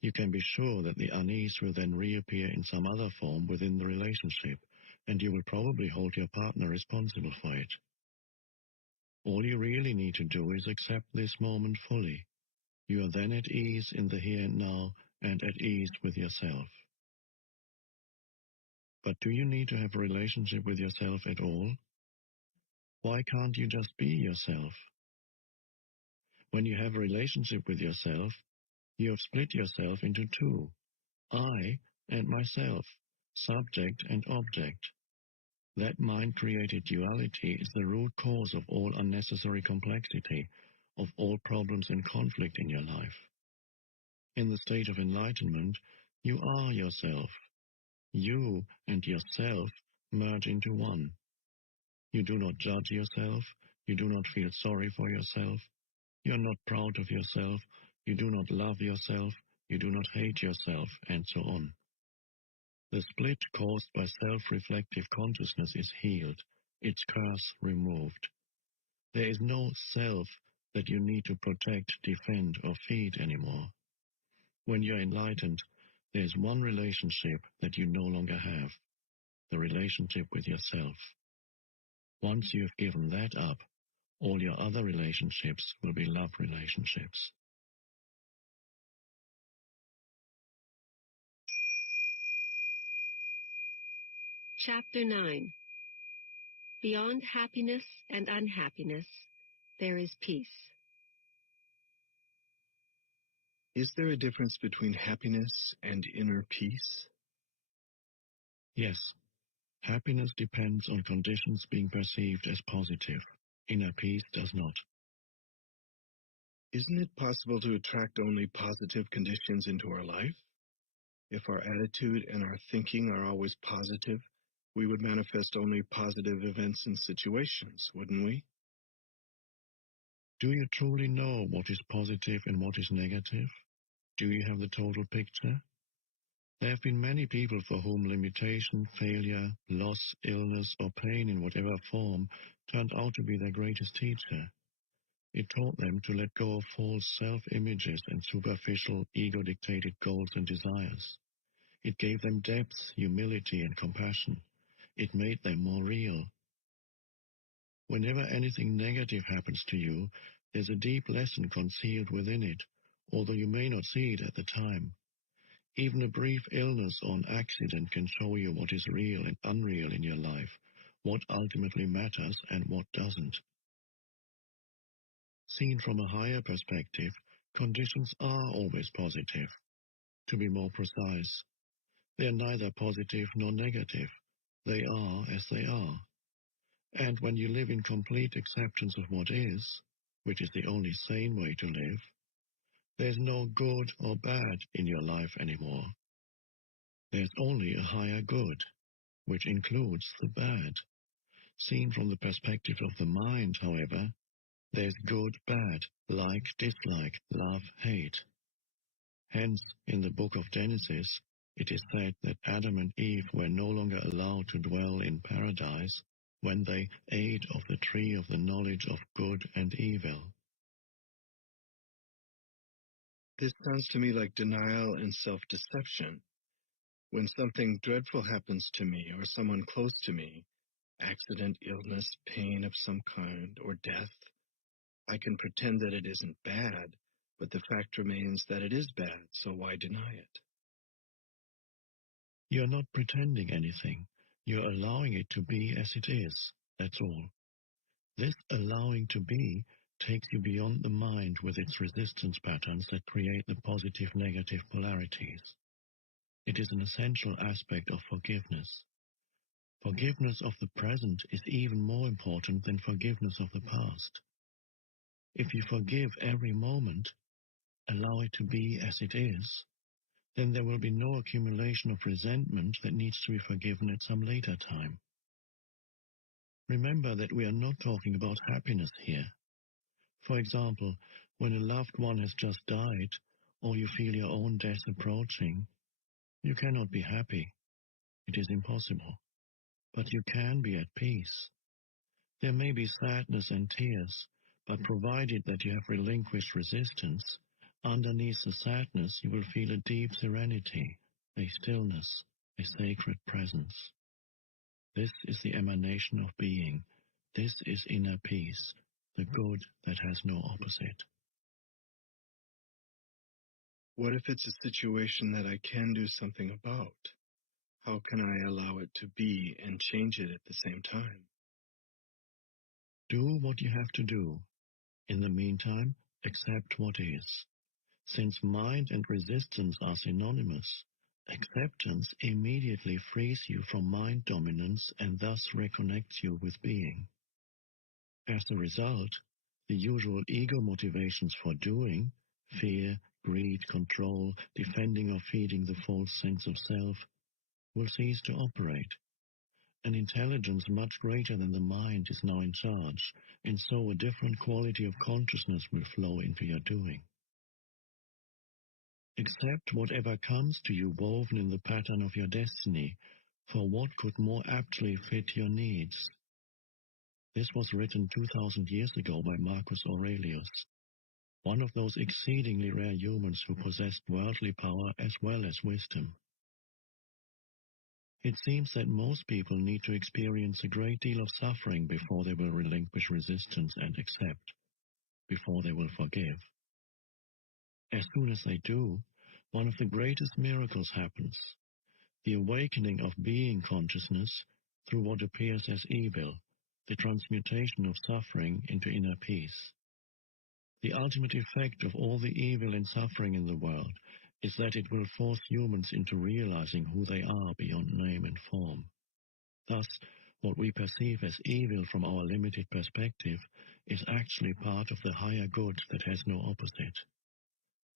You can be sure that the unease will then reappear in some other form within the relationship, and you will probably hold your partner responsible for it. All you really need to do is accept this moment fully. You are then at ease in the here and now and at ease with yourself. But do you need to have a relationship with yourself at all? Why can't you just be yourself? When you have a relationship with yourself, you have split yourself into two, I and myself, subject and object. That mind-created duality is the root cause of all unnecessary complexity, of all problems and conflict in your life. In the state of enlightenment, you are yourself. You and yourself merge into one. You do not judge yourself. You do not feel sorry for yourself. You are not proud of yourself. You do not love yourself. You do not hate yourself, and so on. The split caused by self-reflective consciousness is healed, its curse removed. There is no self that you need to protect, defend, or feed anymore. When you're enlightened, there is one relationship that you no longer have, the relationship with yourself. Once you have given that up, all your other relationships will be love relationships. Chapter 9. Beyond happiness and unhappiness, there is peace. Is there a difference between happiness and inner peace? Yes, happiness depends on conditions being perceived as positive. Inner peace does not. Isn't it possible to attract only positive conditions into our life? If our attitude and our thinking are always positive, we would manifest only positive events and situations, wouldn't we? Do you truly know what is positive and what is negative? Do you have the total picture? There have been many people for whom limitation, failure, loss, illness, or pain in whatever form turned out to be their greatest teacher. It taught them to let go of false self-images and superficial, ego-dictated goals and desires. It gave them depth, humility, and compassion. It made them more real. Whenever anything negative happens to you, there's a deep lesson concealed within it, although you may not see it at the time. Even a brief illness or an accident can show you what is real and unreal in your life, what ultimately matters and what doesn't. Seen from a higher perspective, conditions are always positive. To be more precise, they are neither positive nor negative. They are as they are. And when you live in complete acceptance of what is, which is the only sane way to live, there's no good or bad in your life anymore. There's only a higher good, which includes the bad. Seen from the perspective of the mind, however, there's good, bad, like, dislike, love, hate. Hence, in the book of Genesis, it is said that Adam and Eve were no longer allowed to dwell in paradise when they ate of the tree of the knowledge of good and evil. This sounds to me like denial and self-deception. When something dreadful happens to me or someone close to me, accident, illness, pain of some kind, or death, I can pretend that it isn't bad, but the fact remains that it is bad, so why deny it? You're not pretending anything. You're allowing it to be as it is, that's all. This allowing to be takes you beyond the mind with its resistance patterns that create the positive-negative polarities. It is an essential aspect of forgiveness. Forgiveness of the present is even more important than forgiveness of the past. If you forgive every moment, allow it to be as it is, then there will be no accumulation of resentment that needs to be forgiven at some later time. Remember that we are not talking about happiness here. For example, when a loved one has just died, or you feel your own death approaching, you cannot be happy. It is impossible. But you can be at peace. There may be sadness and tears, but provided that you have relinquished resistance, underneath the sadness you will feel a deep serenity, a stillness, a sacred presence. This is the emanation of being. This is inner peace, the good that has no opposite. What if it's a situation that I can do something about? How can I allow it to be and change it at the same time? Do what you have to do. In the meantime, accept what is. Since mind and resistance are synonymous, acceptance immediately frees you from mind dominance and thus reconnects you with being. As a result, the usual ego motivations for doing, fear, greed, control, defending or feeding the false sense of self, will cease to operate. An intelligence much greater than the mind is now in charge, and so a different quality of consciousness will flow into your doing. Accept whatever comes to you woven in the pattern of your destiny, for what could more aptly fit your needs? This was written 2,000 years ago by Marcus Aurelius, one of those exceedingly rare humans who possessed worldly power as well as wisdom. It seems that most people need to experience a great deal of suffering before they will relinquish resistance and accept, before they will forgive. As soon as they do, one of the greatest miracles happens. The awakening of being consciousness through what appears as evil, the transmutation of suffering into inner peace. The ultimate effect of all the evil and suffering in the world is that it will force humans into realizing who they are beyond name and form. Thus, what we perceive as evil from our limited perspective is actually part of the higher good that has no opposite.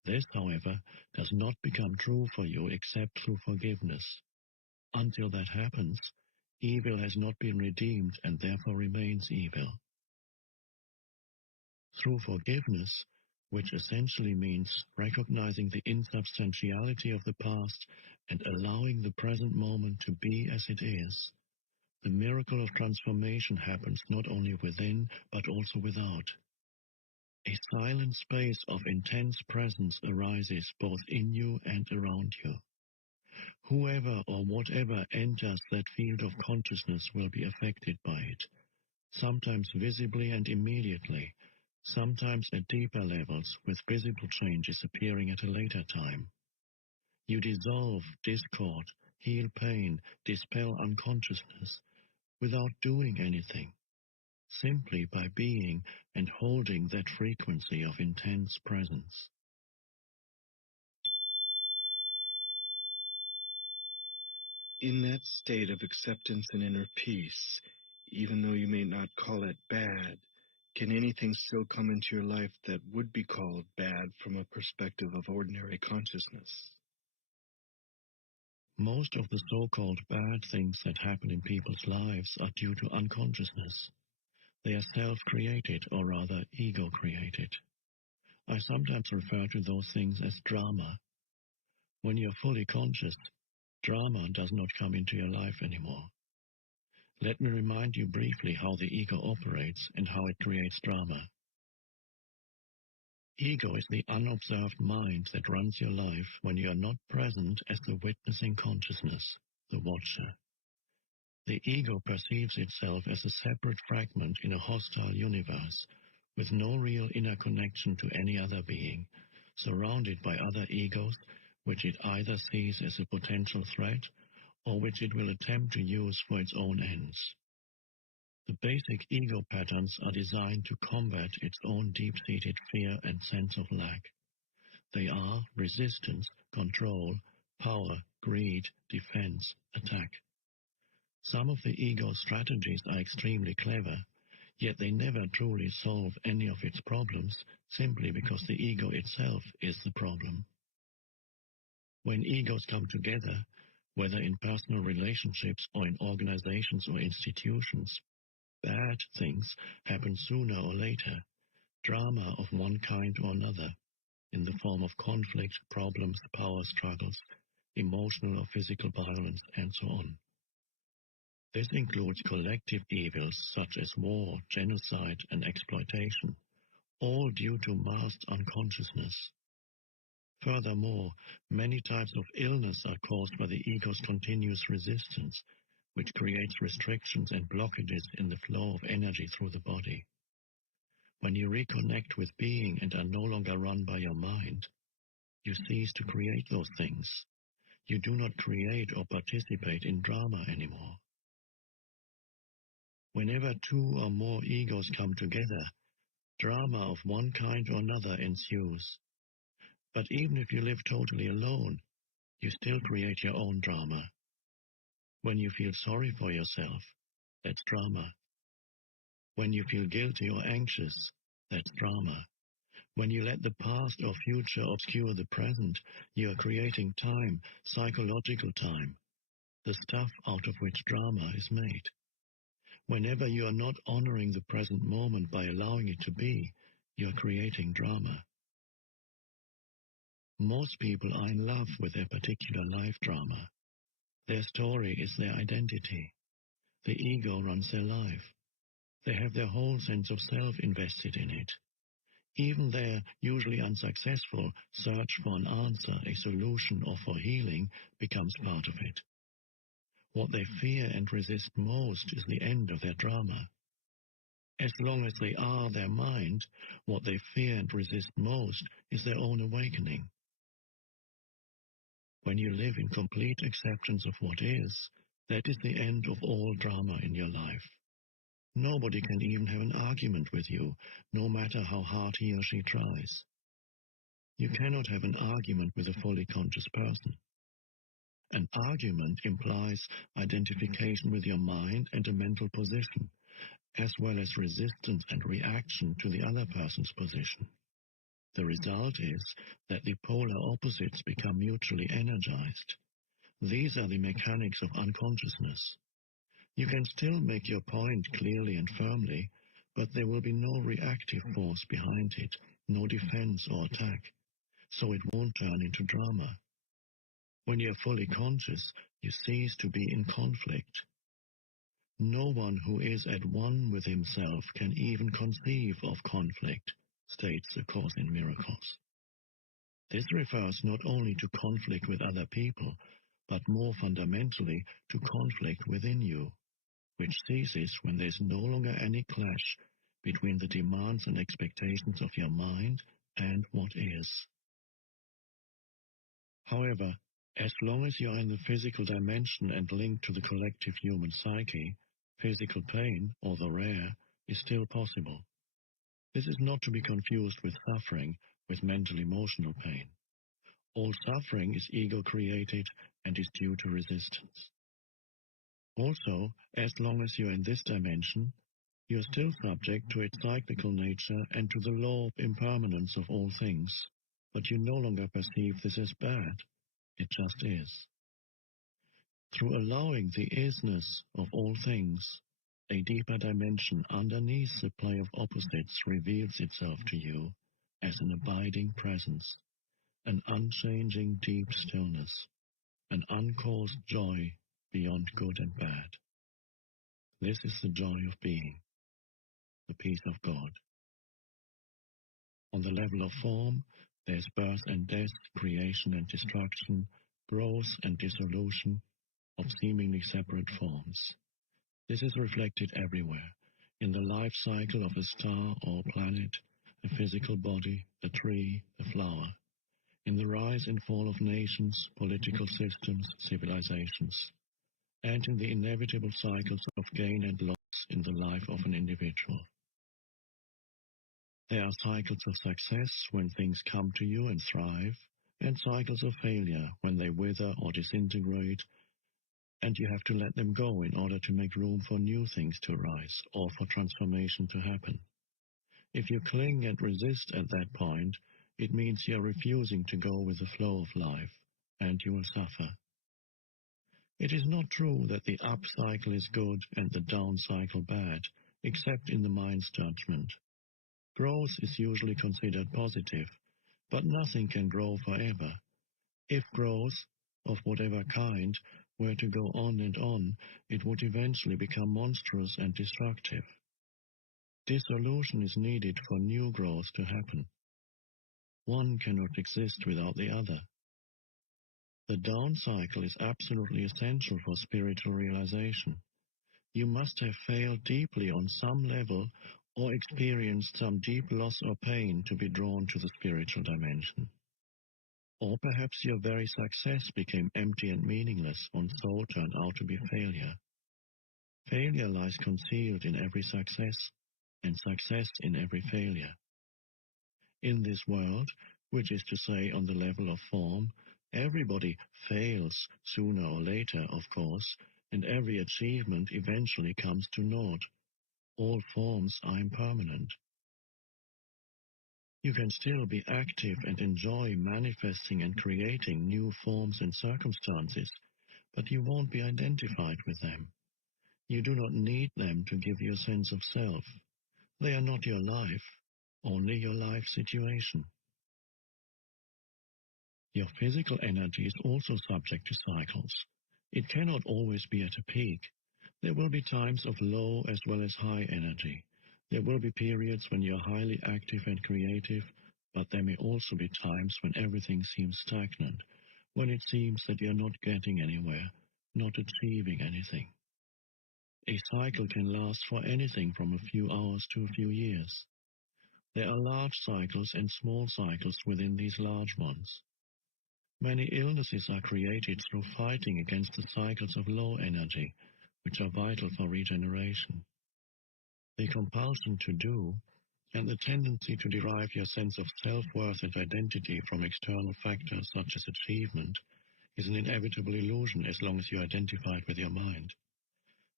This, however, does not become true for you except through forgiveness. Until that happens, evil has not been redeemed and therefore remains evil. Through forgiveness, which essentially means recognizing the insubstantiality of the past and allowing the present moment to be as it is, the miracle of transformation happens not only within but also without. A silent space of intense presence arises both in you and around you. Whoever or whatever enters that field of consciousness will be affected by it, sometimes visibly and immediately, sometimes at deeper levels with visible changes appearing at a later time. You dissolve discord, heal pain, dispel unconsciousness without doing anything, simply by being and holding that frequency of intense presence. In that state of acceptance and inner peace, even though you may not call it bad, can anything still come into your life that would be called bad from a perspective of ordinary consciousness? Most of the so-called bad things that happen in people's lives are due to unconsciousness. They are self-created, or rather ego-created. I sometimes refer to those things as drama. When you're fully conscious, drama does not come into your life anymore. Let me remind you briefly how the ego operates and how it creates drama. Ego is the unobserved mind that runs your life when you are not present as the witnessing consciousness, the watcher. The ego perceives itself as a separate fragment in a hostile universe, with no real inner connection to any other being, surrounded by other egos, which it either sees as a potential threat or which it will attempt to use for its own ends. The basic ego patterns are designed to combat its own deep-seated fear and sense of lack. They are resistance, control, power, greed, defense, attack. Some of the ego's strategies are extremely clever, yet they never truly solve any of its problems simply because the ego itself is the problem. When egos come together, whether in personal relationships or in organizations or institutions, bad things happen sooner or later, drama of one kind or another, in the form of conflict, problems, power struggles, emotional or physical violence, and so on. This includes collective evils such as war, genocide, and exploitation, all due to masked unconsciousness. Furthermore, many types of illness are caused by the ego's continuous resistance, which creates restrictions and blockages in the flow of energy through the body. When you reconnect with being and are no longer run by your mind, you cease to create those things. You do not create or participate in drama anymore. Whenever two or more egos come together, drama of one kind or another ensues. But even if you live totally alone, you still create your own drama. When you feel sorry for yourself, that's drama. When you feel guilty or anxious, that's drama. When you let the past or future obscure the present, you are creating time, psychological time, the stuff out of which drama is made. Whenever you are not honoring the present moment by allowing it to be, you are creating drama. Most people are in love with their particular life drama. Their story is their identity. The ego runs their life. They have their whole sense of self invested in it. Even their usually unsuccessful search for an answer, a solution, or for healing becomes part of it. What they fear and resist most is the end of their drama. As long as they are their mind, what they fear and resist most is their own awakening. When you live in complete acceptance of what is, that is the end of all drama in your life. Nobody can even have an argument with you, no matter how hard he or she tries. You cannot have an argument with a fully conscious person. An argument implies identification with your mind and a mental position, as well as resistance and reaction to the other person's position. The result is that the polar opposites become mutually energized. These are the mechanics of unconsciousness. You can still make your point clearly and firmly, but there will be no reactive force behind it, no defense or attack, so it won't turn into drama. When you're fully conscious, you cease to be in conflict. No one who is at one with himself can even conceive of conflict, states the Course in Miracles. This refers not only to conflict with other people, but more fundamentally to conflict within you. which ceases when there is no longer any clash between the demands and expectations of your mind and what is. However, as long as you are in the physical dimension and linked to the collective human psyche, physical pain, or the rare, is still possible. This is not to be confused with suffering, with mental-emotional pain. All suffering is ego-created and is due to resistance. Also, as long as you are in this dimension, you are still subject to its cyclical nature and to the law of impermanence of all things, but you no longer perceive this as bad. It just is. Through allowing the isness of all things, a deeper dimension underneath the play of opposites reveals itself to you as an abiding presence, an unchanging deep stillness, an uncaused joy beyond good and bad. This is the joy of being, the peace of God. On the level of form, there's birth and death, creation and destruction, growth and dissolution of seemingly separate forms. This is reflected everywhere, in the life cycle of a star or planet, a physical body, a tree, a flower, in the rise and fall of nations, political systems, civilizations, and in the inevitable cycles of gain and loss in the life of an individual. There are cycles of success when things come to you and thrive, and cycles of failure when they wither or disintegrate, and you have to let them go in order to make room for new things to arise or for transformation to happen. If you cling and resist at that point, it means you are refusing to go with the flow of life, and you will suffer. It is not true that the up cycle is good and the down cycle bad, except in the mind's judgment. Growth is usually considered positive, but nothing can grow forever. If growth, of whatever kind, were to go on and on, it would eventually become monstrous and destructive. Dissolution is needed for new growth to happen. One cannot exist without the other. The down cycle is absolutely essential for spiritual realization. You must have failed deeply on some level or experienced some deep loss or pain to be drawn to the spiritual dimension. Or perhaps your very success became empty and meaningless and so turned out to be failure. Failure lies concealed in every success, and success in every failure. In this world, which is to say on the level of form, everybody fails sooner or later, of course, and every achievement eventually comes to naught. All forms are impermanent. You can still be active and enjoy manifesting and creating new forms and circumstances, but you won't be identified with them. You do not need them to give you a sense of self. They are not your life, only your life situation. Your physical energy is also subject to cycles. It cannot always be at a peak. There will be times of low as well as high energy. There will be periods when you are highly active and creative, but there may also be times when everything seems stagnant, when it seems that you are not getting anywhere, not achieving anything. A cycle can last for anything from a few hours to a few years. There are large cycles and small cycles within these large ones. Many illnesses are created through fighting against the cycles of low energy, which are vital for regeneration. The compulsion to do, and the tendency to derive your sense of self-worth and identity from external factors such as achievement, is an inevitable illusion as long as you are identified with your mind.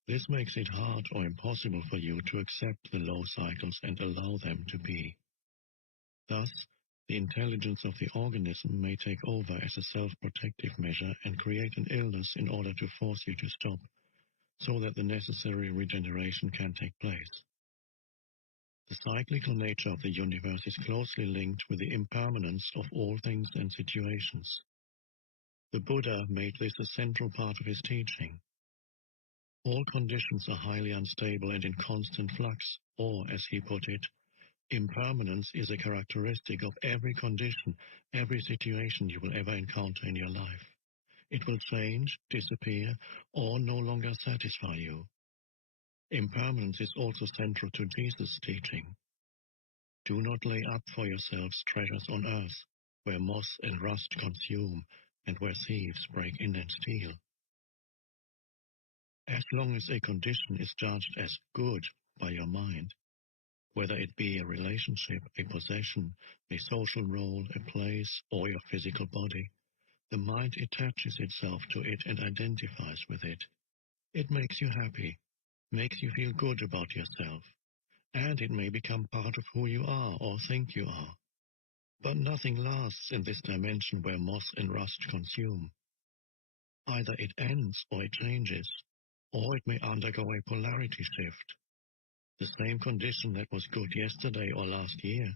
This makes it hard or impossible for you to accept the low cycles and allow them to be. Thus, the intelligence of the organism may take over as a self-protective measure and create an illness in order to force you to stop, so that the necessary regeneration can take place. The cyclical nature of the universe is closely linked with the impermanence of all things and situations. The Buddha made this a central part of his teaching. All conditions are highly unstable and in constant flux, or, as he put it, impermanence is a characteristic of every condition, every situation you will ever encounter in your life. It will change, disappear, or no longer satisfy you. Impermanence is also central to Jesus' teaching. Do not lay up for yourselves treasures on earth, where moth and rust consume, and where thieves break in and steal. As long as a condition is judged as good by your mind, whether it be a relationship, a possession, a social role, a place, or your physical body, the mind attaches itself to it and identifies with it. It makes you happy, makes you feel good about yourself, and it may become part of who you are or think you are. But nothing lasts in this dimension where moth and rust consume. Either it ends or it changes, or it may undergo a polarity shift. The same condition that was good yesterday or last year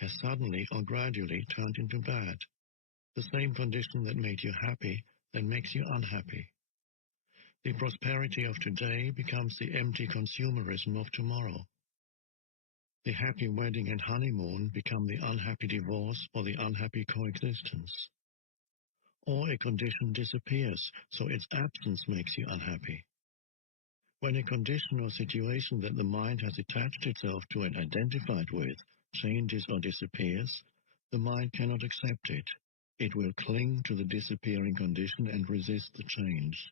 has suddenly or gradually turned into bad. The same condition that made you happy then makes you unhappy. The prosperity of today becomes the empty consumerism of tomorrow. The happy wedding and honeymoon become the unhappy divorce or the unhappy coexistence. Or a condition disappears, so its absence makes you unhappy. When a condition or situation that the mind has attached itself to and identified with changes or disappears, the mind cannot accept it. It will cling to the disappearing condition and resist the change.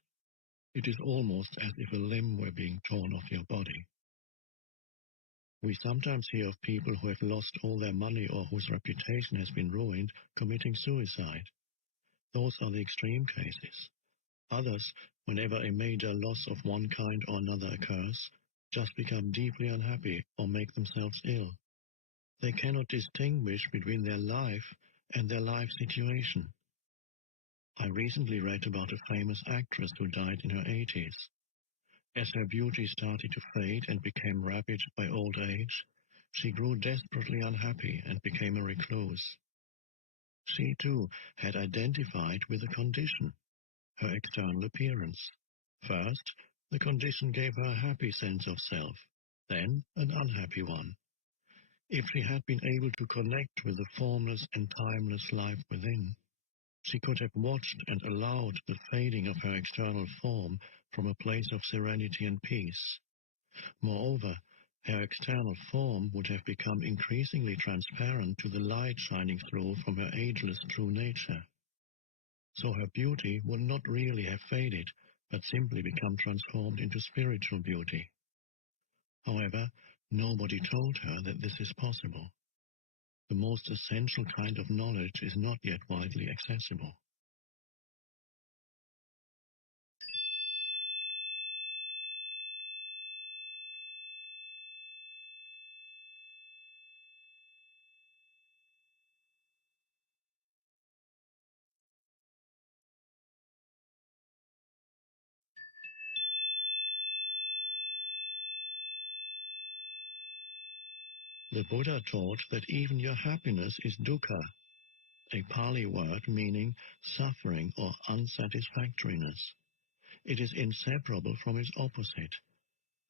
It is almost as if a limb were being torn off your body. We sometimes hear of people who have lost all their money or whose reputation has been ruined committing suicide. Those are the extreme cases. Others, whenever a major loss of one kind or another occurs, just become deeply unhappy or make themselves ill. They cannot distinguish between their life and their life situation. I recently read about a famous actress who died in her 80s. As her beauty started to fade and became ravaged by old age, she grew desperately unhappy and became a recluse. She, too, had identified with a condition, her external appearance. First, the condition gave her a happy sense of self, then an unhappy one. If she had been able to connect with the formless and timeless life within, she could have watched and allowed the fading of her external form from a place of serenity and peace. Moreover, her external form would have become increasingly transparent to the light shining through from her ageless true nature. So her beauty would not really have faded, but simply become transformed into spiritual beauty. However, nobody told her that this is possible. The most essential kind of knowledge is not yet widely accessible. The Buddha taught that even your happiness is dukkha, a Pali word meaning suffering or unsatisfactoriness. It is inseparable from its opposite.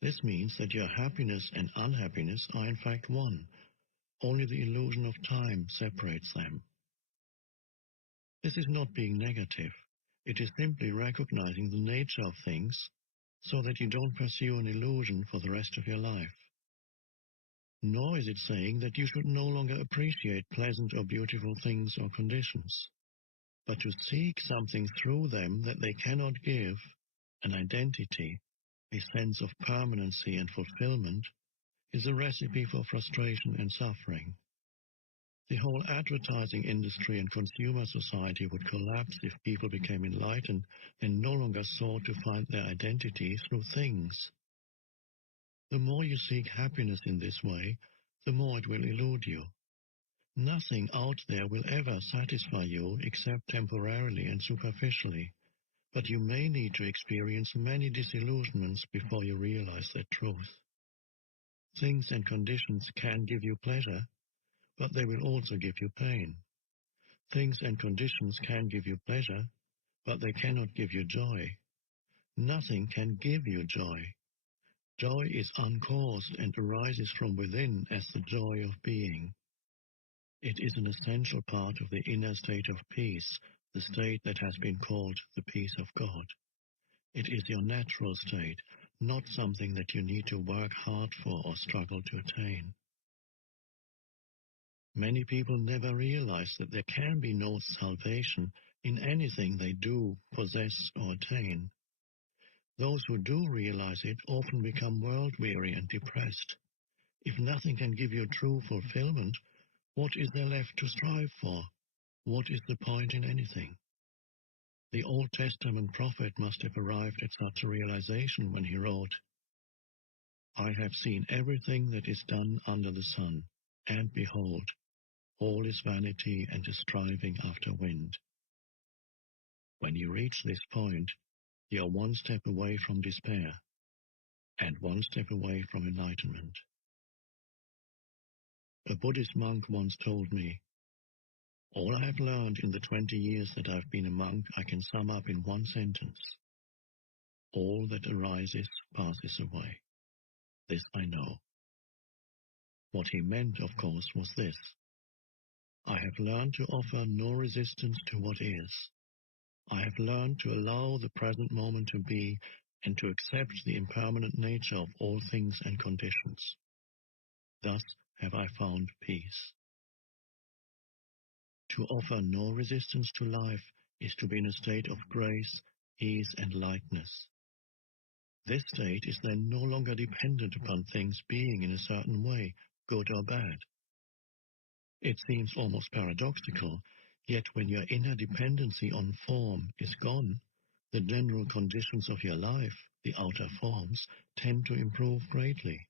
This means that your happiness and unhappiness are in fact one. Only the illusion of time separates them. This is not being negative. It is simply recognizing the nature of things so that you don't pursue an illusion for the rest of your life. Nor is it saying that you should no longer appreciate pleasant or beautiful things or conditions, but to seek something through them that they cannot give, an identity, a sense of permanency and fulfillment, is a recipe for frustration and suffering. The whole advertising industry and consumer society would collapse if people became enlightened and no longer sought to find their identity through things. The more you seek happiness in this way, the more it will elude you. Nothing out there will ever satisfy you except temporarily and superficially, but you may need to experience many disillusionments before you realize that truth. Things and conditions can give you pleasure, but they will also give you pain. Things and conditions can give you pleasure, but they cannot give you joy. Nothing can give you joy. Joy is uncaused and arises from within as the joy of being. It is an essential part of the inner state of peace, the state that has been called the peace of God. It is your natural state, not something that you need to work hard for or struggle to attain. Many people never realize that there can be no salvation in anything they do, possess, or attain. Those who do realize it often become world-weary and depressed. If nothing can give you true fulfillment, what is there left to strive for? What is the point in anything? The Old Testament prophet must have arrived at such a realization when he wrote, "I have seen everything that is done under the sun, and behold, all is vanity and is striving after wind." When you reach this point, you are one step away from despair, and one step away from enlightenment. A Buddhist monk once told me, "All I have learned in the 20 years that I've been a monk I can sum up in one sentence. All that arises passes away. This I know." What he meant, of course, was this: I have learned to offer no resistance to what is. I have learned to allow the present moment to be and to accept the impermanent nature of all things and conditions. Thus have I found peace. To offer no resistance to life is to be in a state of grace, ease, and lightness. This state is then no longer dependent upon things being in a certain way, good or bad. It seems almost paradoxical, yet when your inner dependency on form is gone, the general conditions of your life, the outer forms, tend to improve greatly.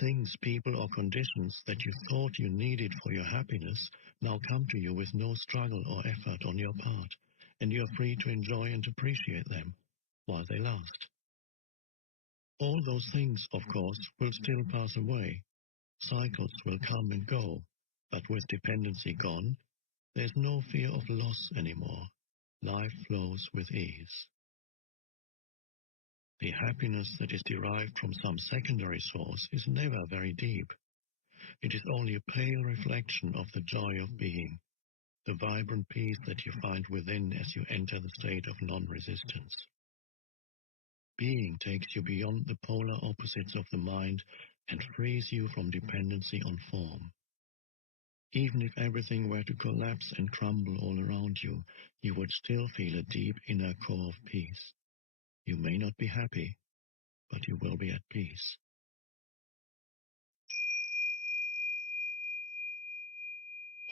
Things, people, or conditions that you thought you needed for your happiness now come to you with no struggle or effort on your part, and you are free to enjoy and appreciate them while they last. All those things, of course, will still pass away. Cycles will come and go, but with dependency gone, there's no fear of loss anymore. Life flows with ease. The happiness that is derived from some secondary source is never very deep. It is only a pale reflection of the joy of being, the vibrant peace that you find within as you enter the state of non-resistance. Being takes you beyond the polar opposites of the mind and frees you from dependency on form. Even if everything were to collapse and crumble all around you, you would still feel a deep inner core of peace. You may not be happy, but you will be at peace.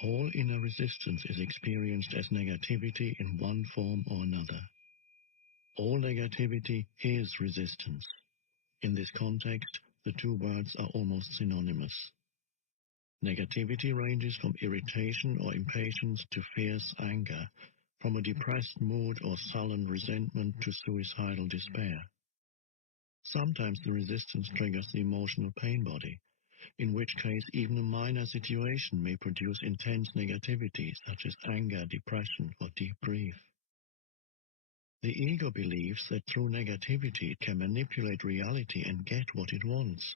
All inner resistance is experienced as negativity in one form or another. All negativity is resistance. In this context, the two words are almost synonymous. Negativity ranges from irritation or impatience to fierce anger, from a depressed mood or sullen resentment to suicidal despair. Sometimes the resistance triggers the emotional pain body, in which case even a minor situation may produce intense negativity such as anger, depression, or deep grief. The ego believes that through negativity it can manipulate reality and get what it wants.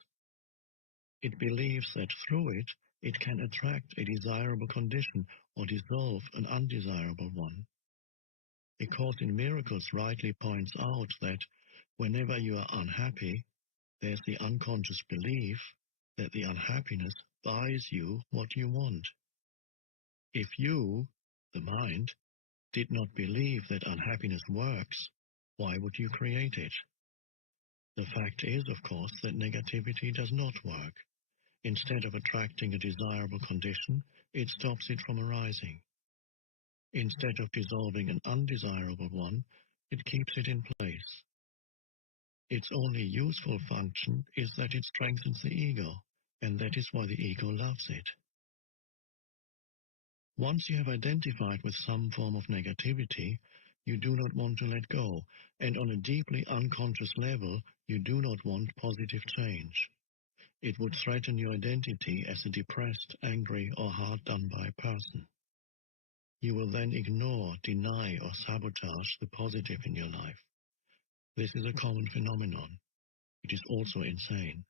It believes that through it, it can attract a desirable condition or dissolve an undesirable one. A Course in Miracles rightly points out that whenever you are unhappy, there's the unconscious belief that the unhappiness buys you what you want. If you, the mind, did not believe that unhappiness works, why would you create it? The fact is, of course, that negativity does not work. Instead of attracting a desirable condition, it stops it from arising. Instead of dissolving an undesirable one, it keeps it in place. Its only useful function is that it strengthens the ego, and that is why the ego loves it. Once you have identified with some form of negativity, you do not want to let go, and on a deeply unconscious level, you do not want positive change. It would threaten your identity as a depressed, angry, or hard-done-by person. You will then ignore, deny, or sabotage the positive in your life. This is a common phenomenon. It is also insane.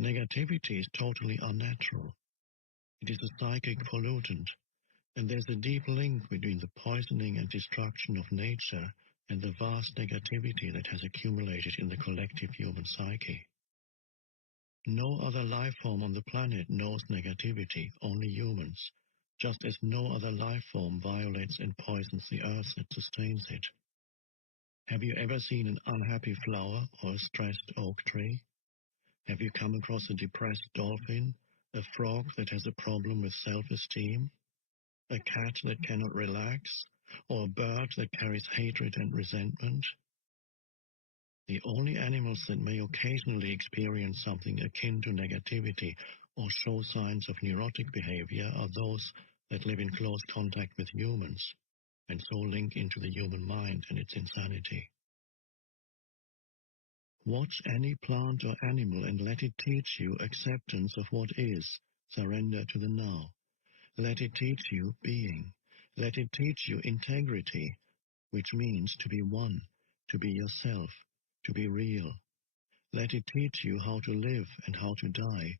Negativity is totally unnatural. It is a psychic pollutant, and there's a deep link between the poisoning and destruction of nature and the vast negativity that has accumulated in the collective human psyche. No other life form on the planet knows negativity, only humans, just as no other life form violates and poisons the earth that sustains it. Have you ever seen an unhappy flower or a stressed oak tree? Have you come across a depressed dolphin, a frog that has a problem with self-esteem, a cat that cannot relax, or a bird that carries hatred and resentment? The only animals that may occasionally experience something akin to negativity or show signs of neurotic behavior are those that live in close contact with humans, and so link into the human mind and its insanity. Watch any plant or animal and let it teach you acceptance of what is, surrender to the now. Let it teach you being. Let it teach you integrity, which means to be one, to be yourself, to be real. Let it teach you how to live and how to die,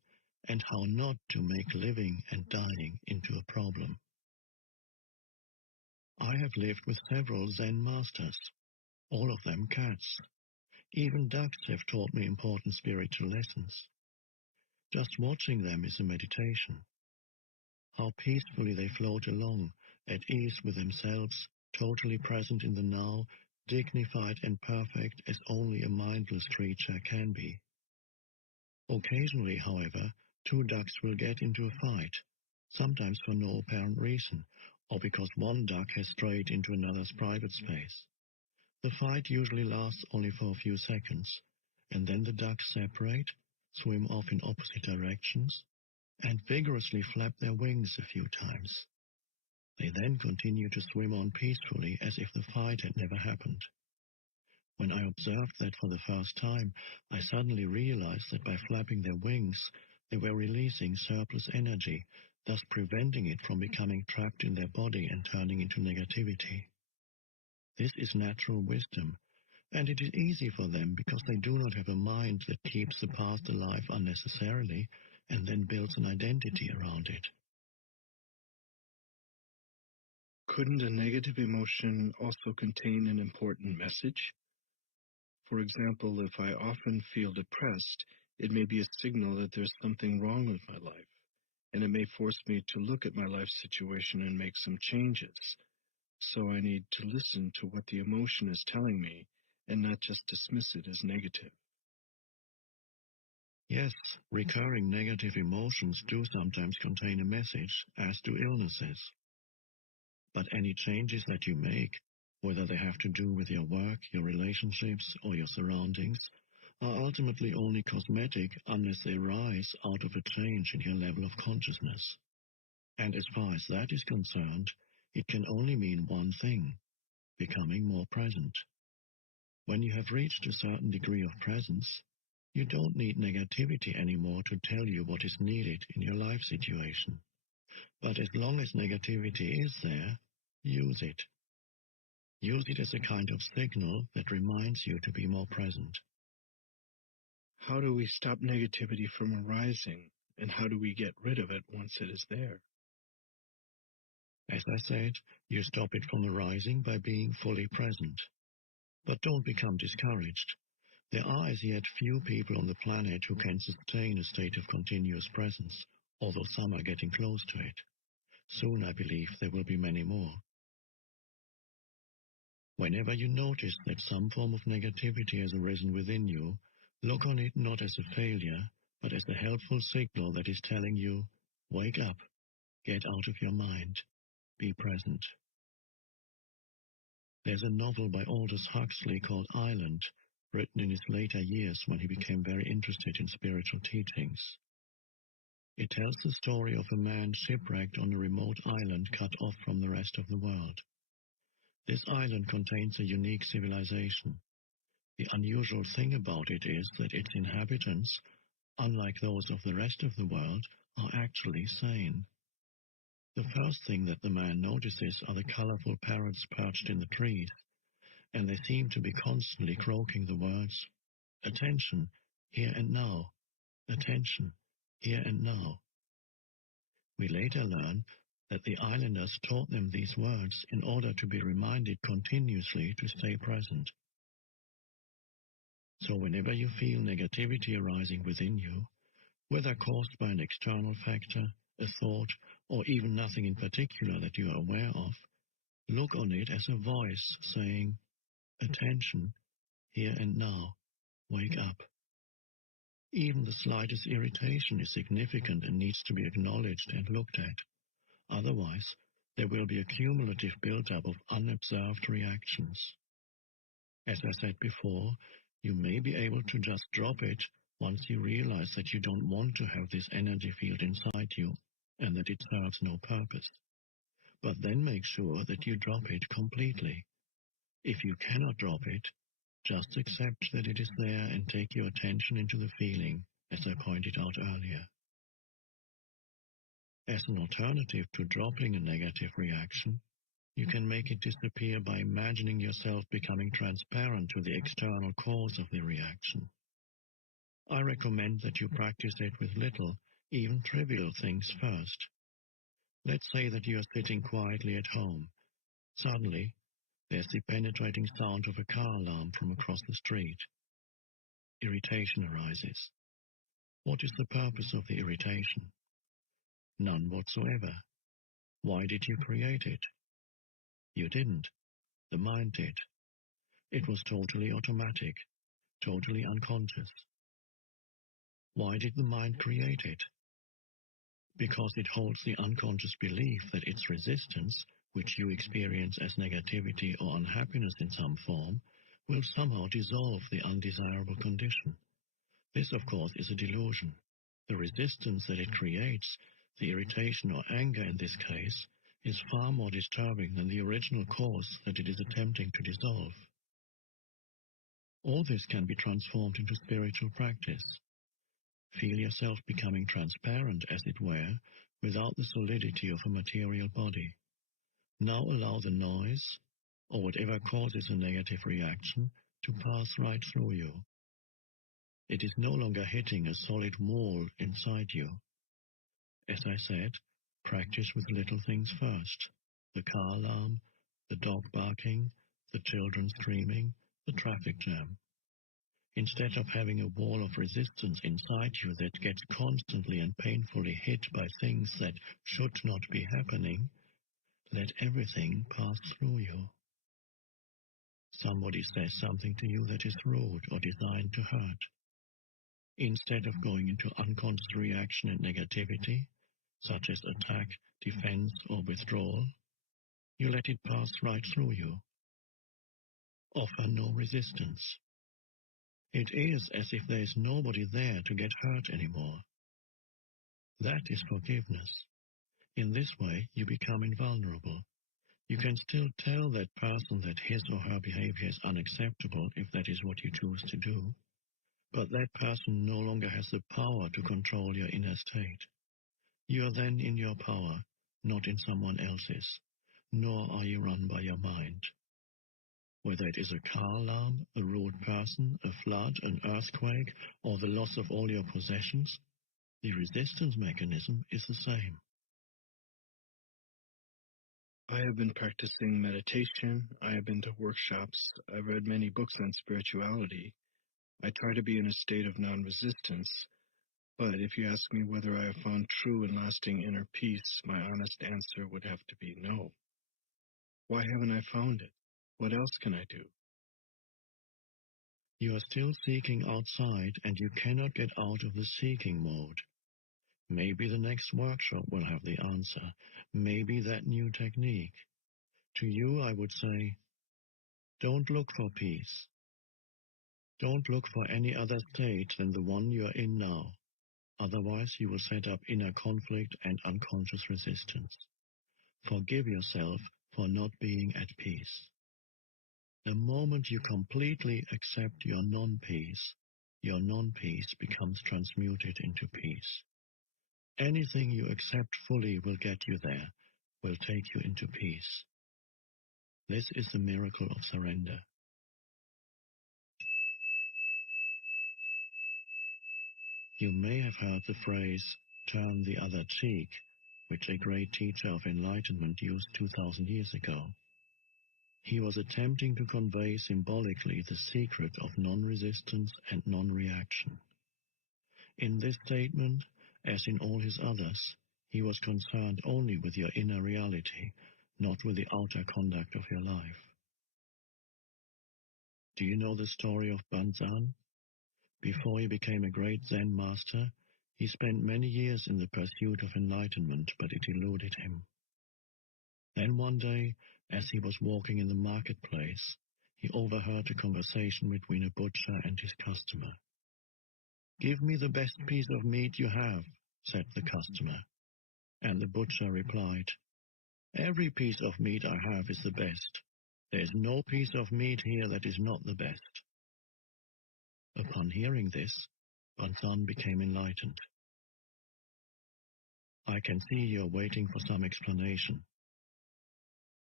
and how not to make living and dying into a problem. I have lived with several Zen masters, all of them cats. Even ducks have taught me important spiritual lessons. Just watching them is a meditation. How peacefully they float along, at ease with themselves, totally present in the now, dignified and perfect as only a mindless creature can be. Occasionally, however, two ducks will get into a fight, sometimes for no apparent reason, or because one duck has strayed into another's private space. The fight usually lasts only for a few seconds, and then the ducks separate, swim off in opposite directions, and vigorously flap their wings a few times. They then continue to swim on peacefully as if the fight had never happened. When I observed that for the first time, I suddenly realized that by flapping their wings, they were releasing surplus energy, thus preventing it from becoming trapped in their body and turning into negativity. This is natural wisdom, and it is easy for them because they do not have a mind that keeps the past alive unnecessarily and then builds an identity around it. Couldn't a negative emotion also contain an important message? For example, if I often feel depressed, it may be a signal that there's something wrong with my life, and it may force me to look at my life situation and make some changes. So I need to listen to what the emotion is telling me and not just dismiss it as negative. Yes, recurring negative emotions do sometimes contain a message, as do illnesses. But any changes that you make, whether they have to do with your work, your relationships, or your surroundings, are ultimately only cosmetic unless they rise out of a change in your level of consciousness. And as far as that is concerned, it can only mean one thing: becoming more present. When you have reached a certain degree of presence, you don't need negativity anymore to tell you what is needed in your life situation. But as long as negativity is there, use it. Use it as a kind of signal that reminds you to be more present. How do we stop negativity from arising, and how do we get rid of it once it is there? As I said, you stop it from arising by being fully present. But don't become discouraged. There are as yet few people on the planet who can sustain a state of continuous presence, although some are getting close to it. Soon, I believe, there will be many more. Whenever you notice that some form of negativity has arisen within you, look on it not as a failure, but as a helpful signal that is telling you, wake up, get out of your mind, be present. There's a novel by Aldous Huxley called Island, written in his later years when he became very interested in spiritual teachings. It tells the story of a man shipwrecked on a remote island cut off from the rest of the world. This island contains a unique civilization. The unusual thing about it is that its inhabitants, unlike those of the rest of the world, are actually sane. The first thing that the man notices are the colorful parrots perched in the trees, and they seem to be constantly croaking the words, "Attention, here and now. Attention, here and now." We later learn that the islanders taught them these words in order to be reminded continuously to stay present. So whenever you feel negativity arising within you, whether caused by an external factor, a thought, or even nothing in particular that you are aware of, look on it as a voice saying, "Attention, here and now, wake up." Even the slightest irritation is significant and needs to be acknowledged and looked at. Otherwise, there will be a cumulative build-up of unobserved reactions. As I said before, you may be able to just drop it once you realize that you don't want to have this energy field inside you and that it serves no purpose. But then make sure that you drop it completely. If you cannot drop it, just accept that it is there and take your attention into the feeling, as I pointed out earlier. As an alternative to dropping a negative reaction, you can make it disappear by imagining yourself becoming transparent to the external cause of the reaction. I recommend that you practice it with little, even trivial things first. Let's say that you are sitting quietly at home. Suddenly, there's the penetrating sound of a car alarm from across the street. Irritation arises. What is the purpose of the irritation? None whatsoever. Why did you create it? You didn't. The mind did. It was totally automatic, totally unconscious. Why did the mind create it? Because it holds the unconscious belief that its resistance, which you experience as negativity or unhappiness in some form, will somehow dissolve the undesirable condition. This, of course, is a delusion. The resistance that it creates, the irritation or anger in this case, is far more disturbing than the original cause that it is attempting to dissolve. All this can be transformed into spiritual practice. Feel yourself becoming transparent, as it were, without the solidity of a material body. Now allow the noise, or whatever causes a negative reaction, to pass right through you. It is no longer hitting a solid wall inside you. As I said, practice with little things first. The car alarm, the dog barking, the children screaming, the traffic jam. Instead of having a wall of resistance inside you that gets constantly and painfully hit by things that should not be happening, let everything pass through you. Somebody says something to you that is rude or designed to hurt. Instead of going into unconscious reaction and negativity, such as attack, defense, or withdrawal, you let it pass right through you. Offer no resistance. It is as if there is nobody there to get hurt anymore. That is forgiveness. In this way, you become invulnerable. You can still tell that person that his or her behavior is unacceptable if that is what you choose to do, but that person no longer has the power to control your inner state. You are then in your power, not in someone else's, nor are you run by your mind. Whether it is a car alarm, a rude person, a flood, an earthquake, or the loss of all your possessions, the resistance mechanism is the same. I have been practicing meditation. I have been to workshops. I've read many books on spirituality. I try to be in a state of non-resistance. But if you ask me whether I have found true and lasting inner peace, my honest answer would have to be no. Why haven't I found it? What else can I do? You are still seeking outside, and you cannot get out of the seeking mode. Maybe the next workshop will have the answer. Maybe that new technique. To you, I would say, don't look for peace. Don't look for any other state than the one you are in now. Otherwise, you will set up inner conflict and unconscious resistance. Forgive yourself for not being at peace. The moment you completely accept your non-peace becomes transmuted into peace. Anything you accept fully will get you there, will take you into peace. This is the miracle of surrender. You may have heard the phrase, turn the other cheek, which a great teacher of enlightenment used 2,000 years ago. He was attempting to convey symbolically the secret of non-resistance and non-reaction. In this statement, as in all his others, he was concerned only with your inner reality, not with the outer conduct of your life. Do you know the story of Banzan? Before he became a great Zen master, he spent many years in the pursuit of enlightenment, but it eluded him. Then one day, as he was walking in the marketplace, he overheard a conversation between a butcher and his customer. "Give me the best piece of meat you have," said the customer. And the butcher replied, "Every piece of meat I have is the best. There is no piece of meat here that is not the best." Upon hearing this, Banzan became enlightened. I can see you are waiting for some explanation.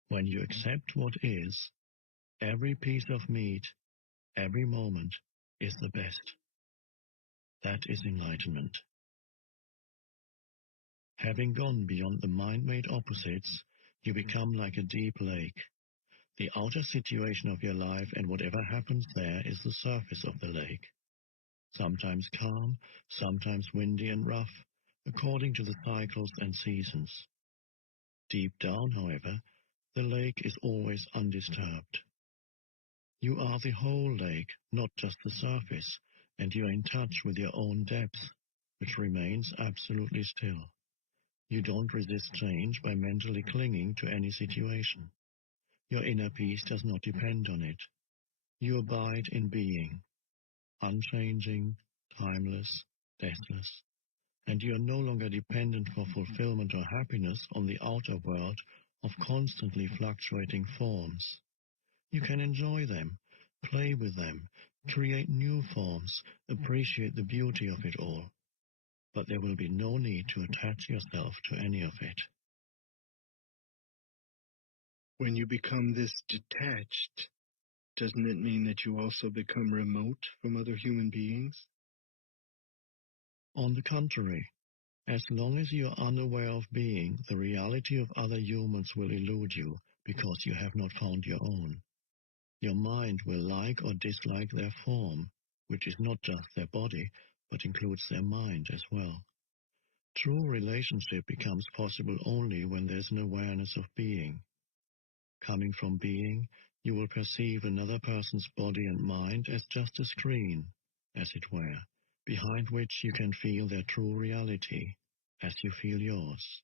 When you accept what is, every piece of meat, every moment, is the best. That is enlightenment. Having gone beyond the mind-made opposites, you become like a deep lake. The outer situation of your life and whatever happens there is the surface of the lake. Sometimes calm, sometimes windy and rough, according to the cycles and seasons. Deep down, however, the lake is always undisturbed. You are the whole lake, not just the surface, and you are in touch with your own depth, which remains absolutely still. You don't resist change by mentally clinging to any situation. Your inner peace does not depend on it. You abide in being, unchanging, timeless, deathless, and you are no longer dependent for fulfillment or happiness on the outer world of constantly fluctuating forms. You can enjoy them, play with them, create new forms, appreciate the beauty of it all, but there will be no need to attach yourself to any of it. When you become this detached, doesn't it mean that you also become remote from other human beings? On the contrary, as long as you are unaware of being, the reality of other humans will elude you because you have not found your own. Your mind will like or dislike their form, which is not just their body, but includes their mind as well. True relationship becomes possible only when there's an awareness of being. Coming from being, you will perceive another person's body and mind as just a screen, as it were, behind which you can feel their true reality, as you feel yours.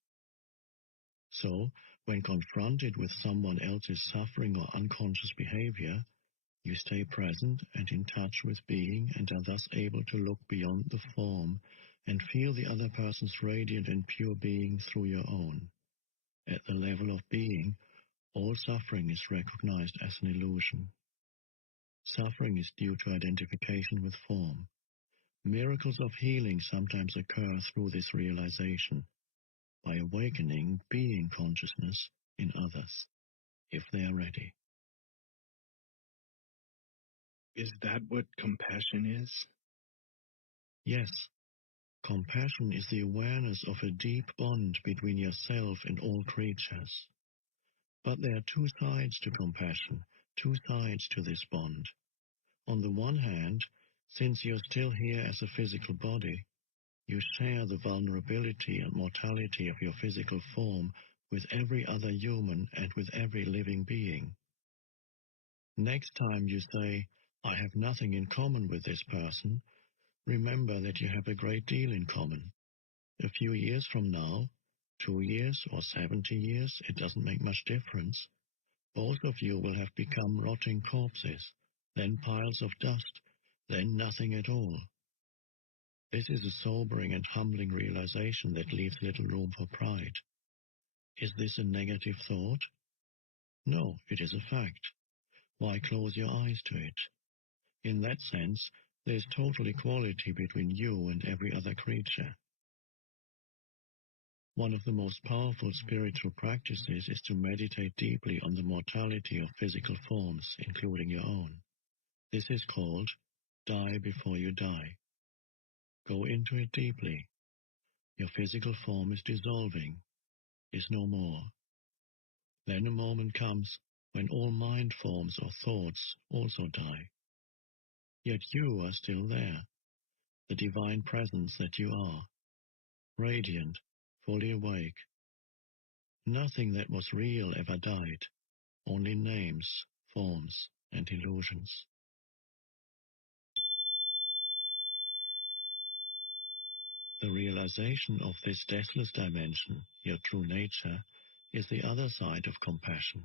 So, when confronted with someone else's suffering or unconscious behavior, you stay present and in touch with being and are thus able to look beyond the form and feel the other person's radiant and pure being through your own. At the level of being, all suffering is recognized as an illusion. Suffering is due to identification with form. Miracles of healing sometimes occur through this realization, by awakening being consciousness in others, if they are ready. Is that what compassion is? Yes, compassion is the awareness of a deep bond between yourself and all creatures. But there are two sides to compassion, two sides to this bond. On the one hand, since you're still here as a physical body, you share the vulnerability and mortality of your physical form with every other human and with every living being. Next time you say, "I have nothing in common with this person," remember that you have a great deal in common. A few years from now, 2 years or 70 years, it doesn't make much difference. Both of you will have become rotting corpses, then piles of dust, then nothing at all. This is a sobering and humbling realization that leaves little room for pride. Is this a negative thought? No, it is a fact. Why close your eyes to it? In that sense, there is total equality between you and every other creature. One of the most powerful spiritual practices is to meditate deeply on the mortality of physical forms, including your own. This is called die before you die. Go into it deeply. Your physical form is dissolving. is no more. Then a moment comes when all mind forms or thoughts also die. Yet you are still there, the divine presence that you are, radiant, fully awake. Nothing that was real ever died, only names, forms, and illusions. The realization of this deathless dimension, your true nature, is the other side of compassion.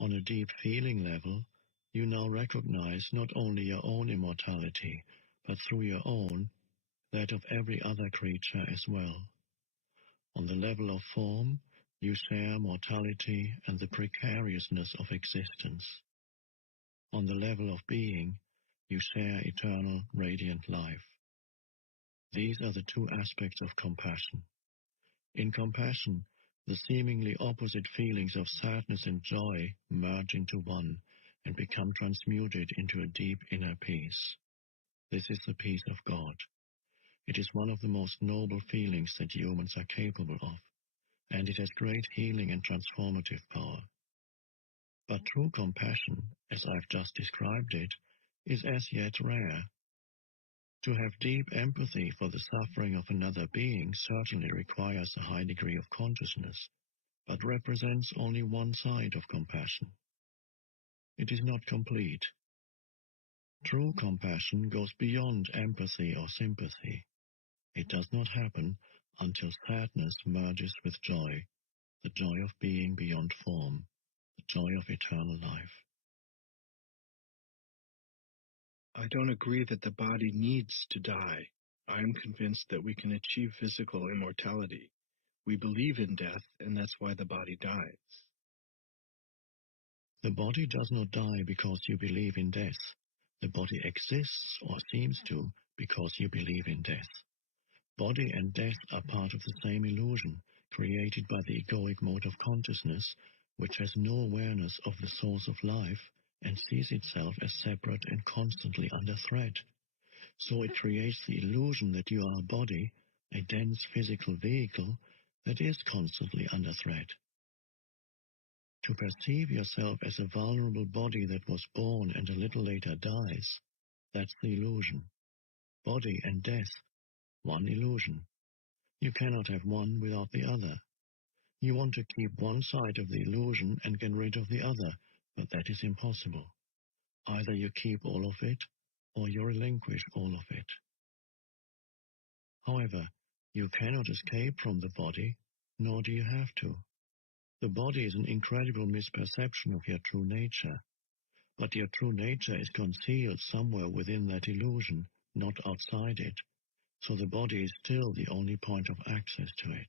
On a deep feeling level, you now recognize not only your own immortality, but through your own, that of every other creature as well. On the level of form, you share mortality and the precariousness of existence. On the level of being, you share eternal, radiant life. These are the two aspects of compassion. In compassion, the seemingly opposite feelings of sadness and joy merge into one and become transmuted into a deep inner peace. This is the peace of God. It is one of the most noble feelings that humans are capable of, and it has great healing and transformative power. But true compassion, as I've just described it, is as yet rare. To have deep empathy for the suffering of another being certainly requires a high degree of consciousness, but represents only one side of compassion. It is not complete. True compassion goes beyond empathy or sympathy. It does not happen until sadness merges with joy, the joy of being beyond form, the joy of eternal life. I don't agree that the body needs to die. I am convinced that we can achieve physical immortality. We believe in death, and that's why the body dies. The body does not die because you believe in death. The body exists, or seems to, because you believe in death. Body and death are part of the same illusion, created by the egoic mode of consciousness, which has no awareness of the source of life and sees itself as separate and constantly under threat. So it creates the illusion that you are a body, a dense physical vehicle, that is constantly under threat. To perceive yourself as a vulnerable body that was born and a little later dies, that's the illusion. Body and death, one illusion. You cannot have one without the other. You want to keep one side of the illusion and get rid of the other, but that is impossible. Either you keep all of it, or you relinquish all of it. However, you cannot escape from the body, nor do you have to. The body is an incredible misperception of your true nature, but your true nature is concealed somewhere within that illusion, not outside it, so the body is still the only point of access to it.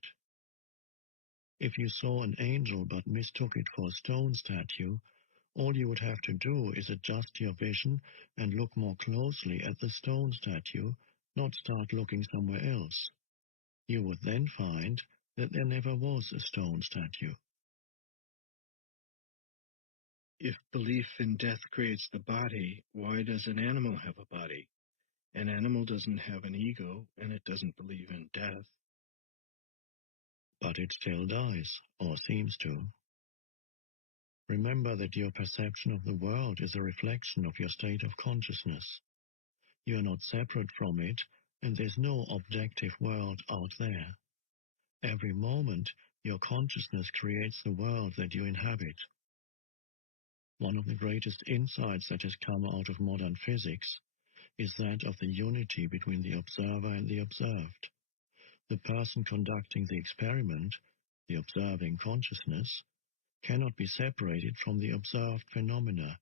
If you saw an angel but mistook it for a stone statue, all you would have to do is adjust your vision and look more closely at the stone statue, not start looking somewhere else. You would then find that there never was a stone statue. If belief in death creates the body, why does an animal have a body? An animal doesn't have an ego, and it doesn't believe in death. But it still dies, or seems to. Remember that your perception of the world is a reflection of your state of consciousness. You are not separate from it, and there's no objective world out there. Every moment, your consciousness creates the world that you inhabit. One of the greatest insights that has come out of modern physics is that of the unity between the observer and the observed. The person conducting the experiment, the observing consciousness, cannot be separated from the observed phenomena,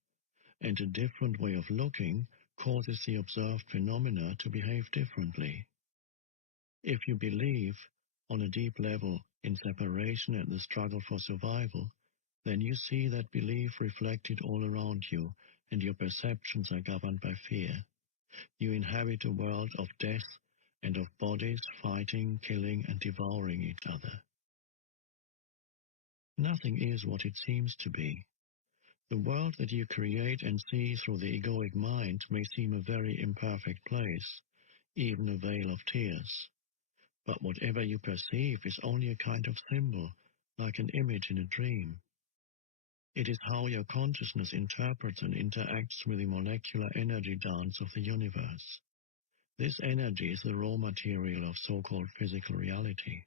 and a different way of looking causes the observed phenomena to behave differently. If you believe, on a deep level, in separation and the struggle for survival, then you see that belief reflected all around you, and your perceptions are governed by fear. You inhabit a world of death and of bodies fighting, killing, and devouring each other. Nothing is what it seems to be. The world that you create and see through the egoic mind may seem a very imperfect place, even a vale of tears. But whatever you perceive is only a kind of symbol, like an image in a dream. It is how your consciousness interprets and interacts with the molecular energy dance of the universe. This energy is the raw material of so-called physical reality.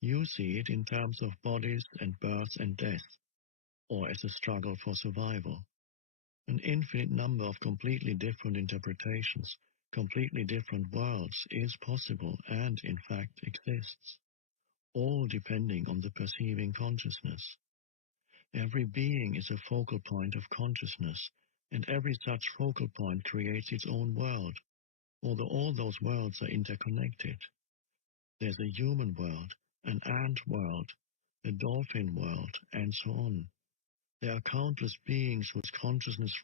You see it in terms of bodies and birth and death, or as a struggle for survival. An infinite number of completely different interpretations, completely different worlds is possible and, in fact, exists, all depending on the perceiving consciousness. Every being is a focal point of consciousness, and every such focal point creates its own world, although all those worlds are interconnected. There's a human world, an ant world, a dolphin world, and so on. There are countless beings whose consciousness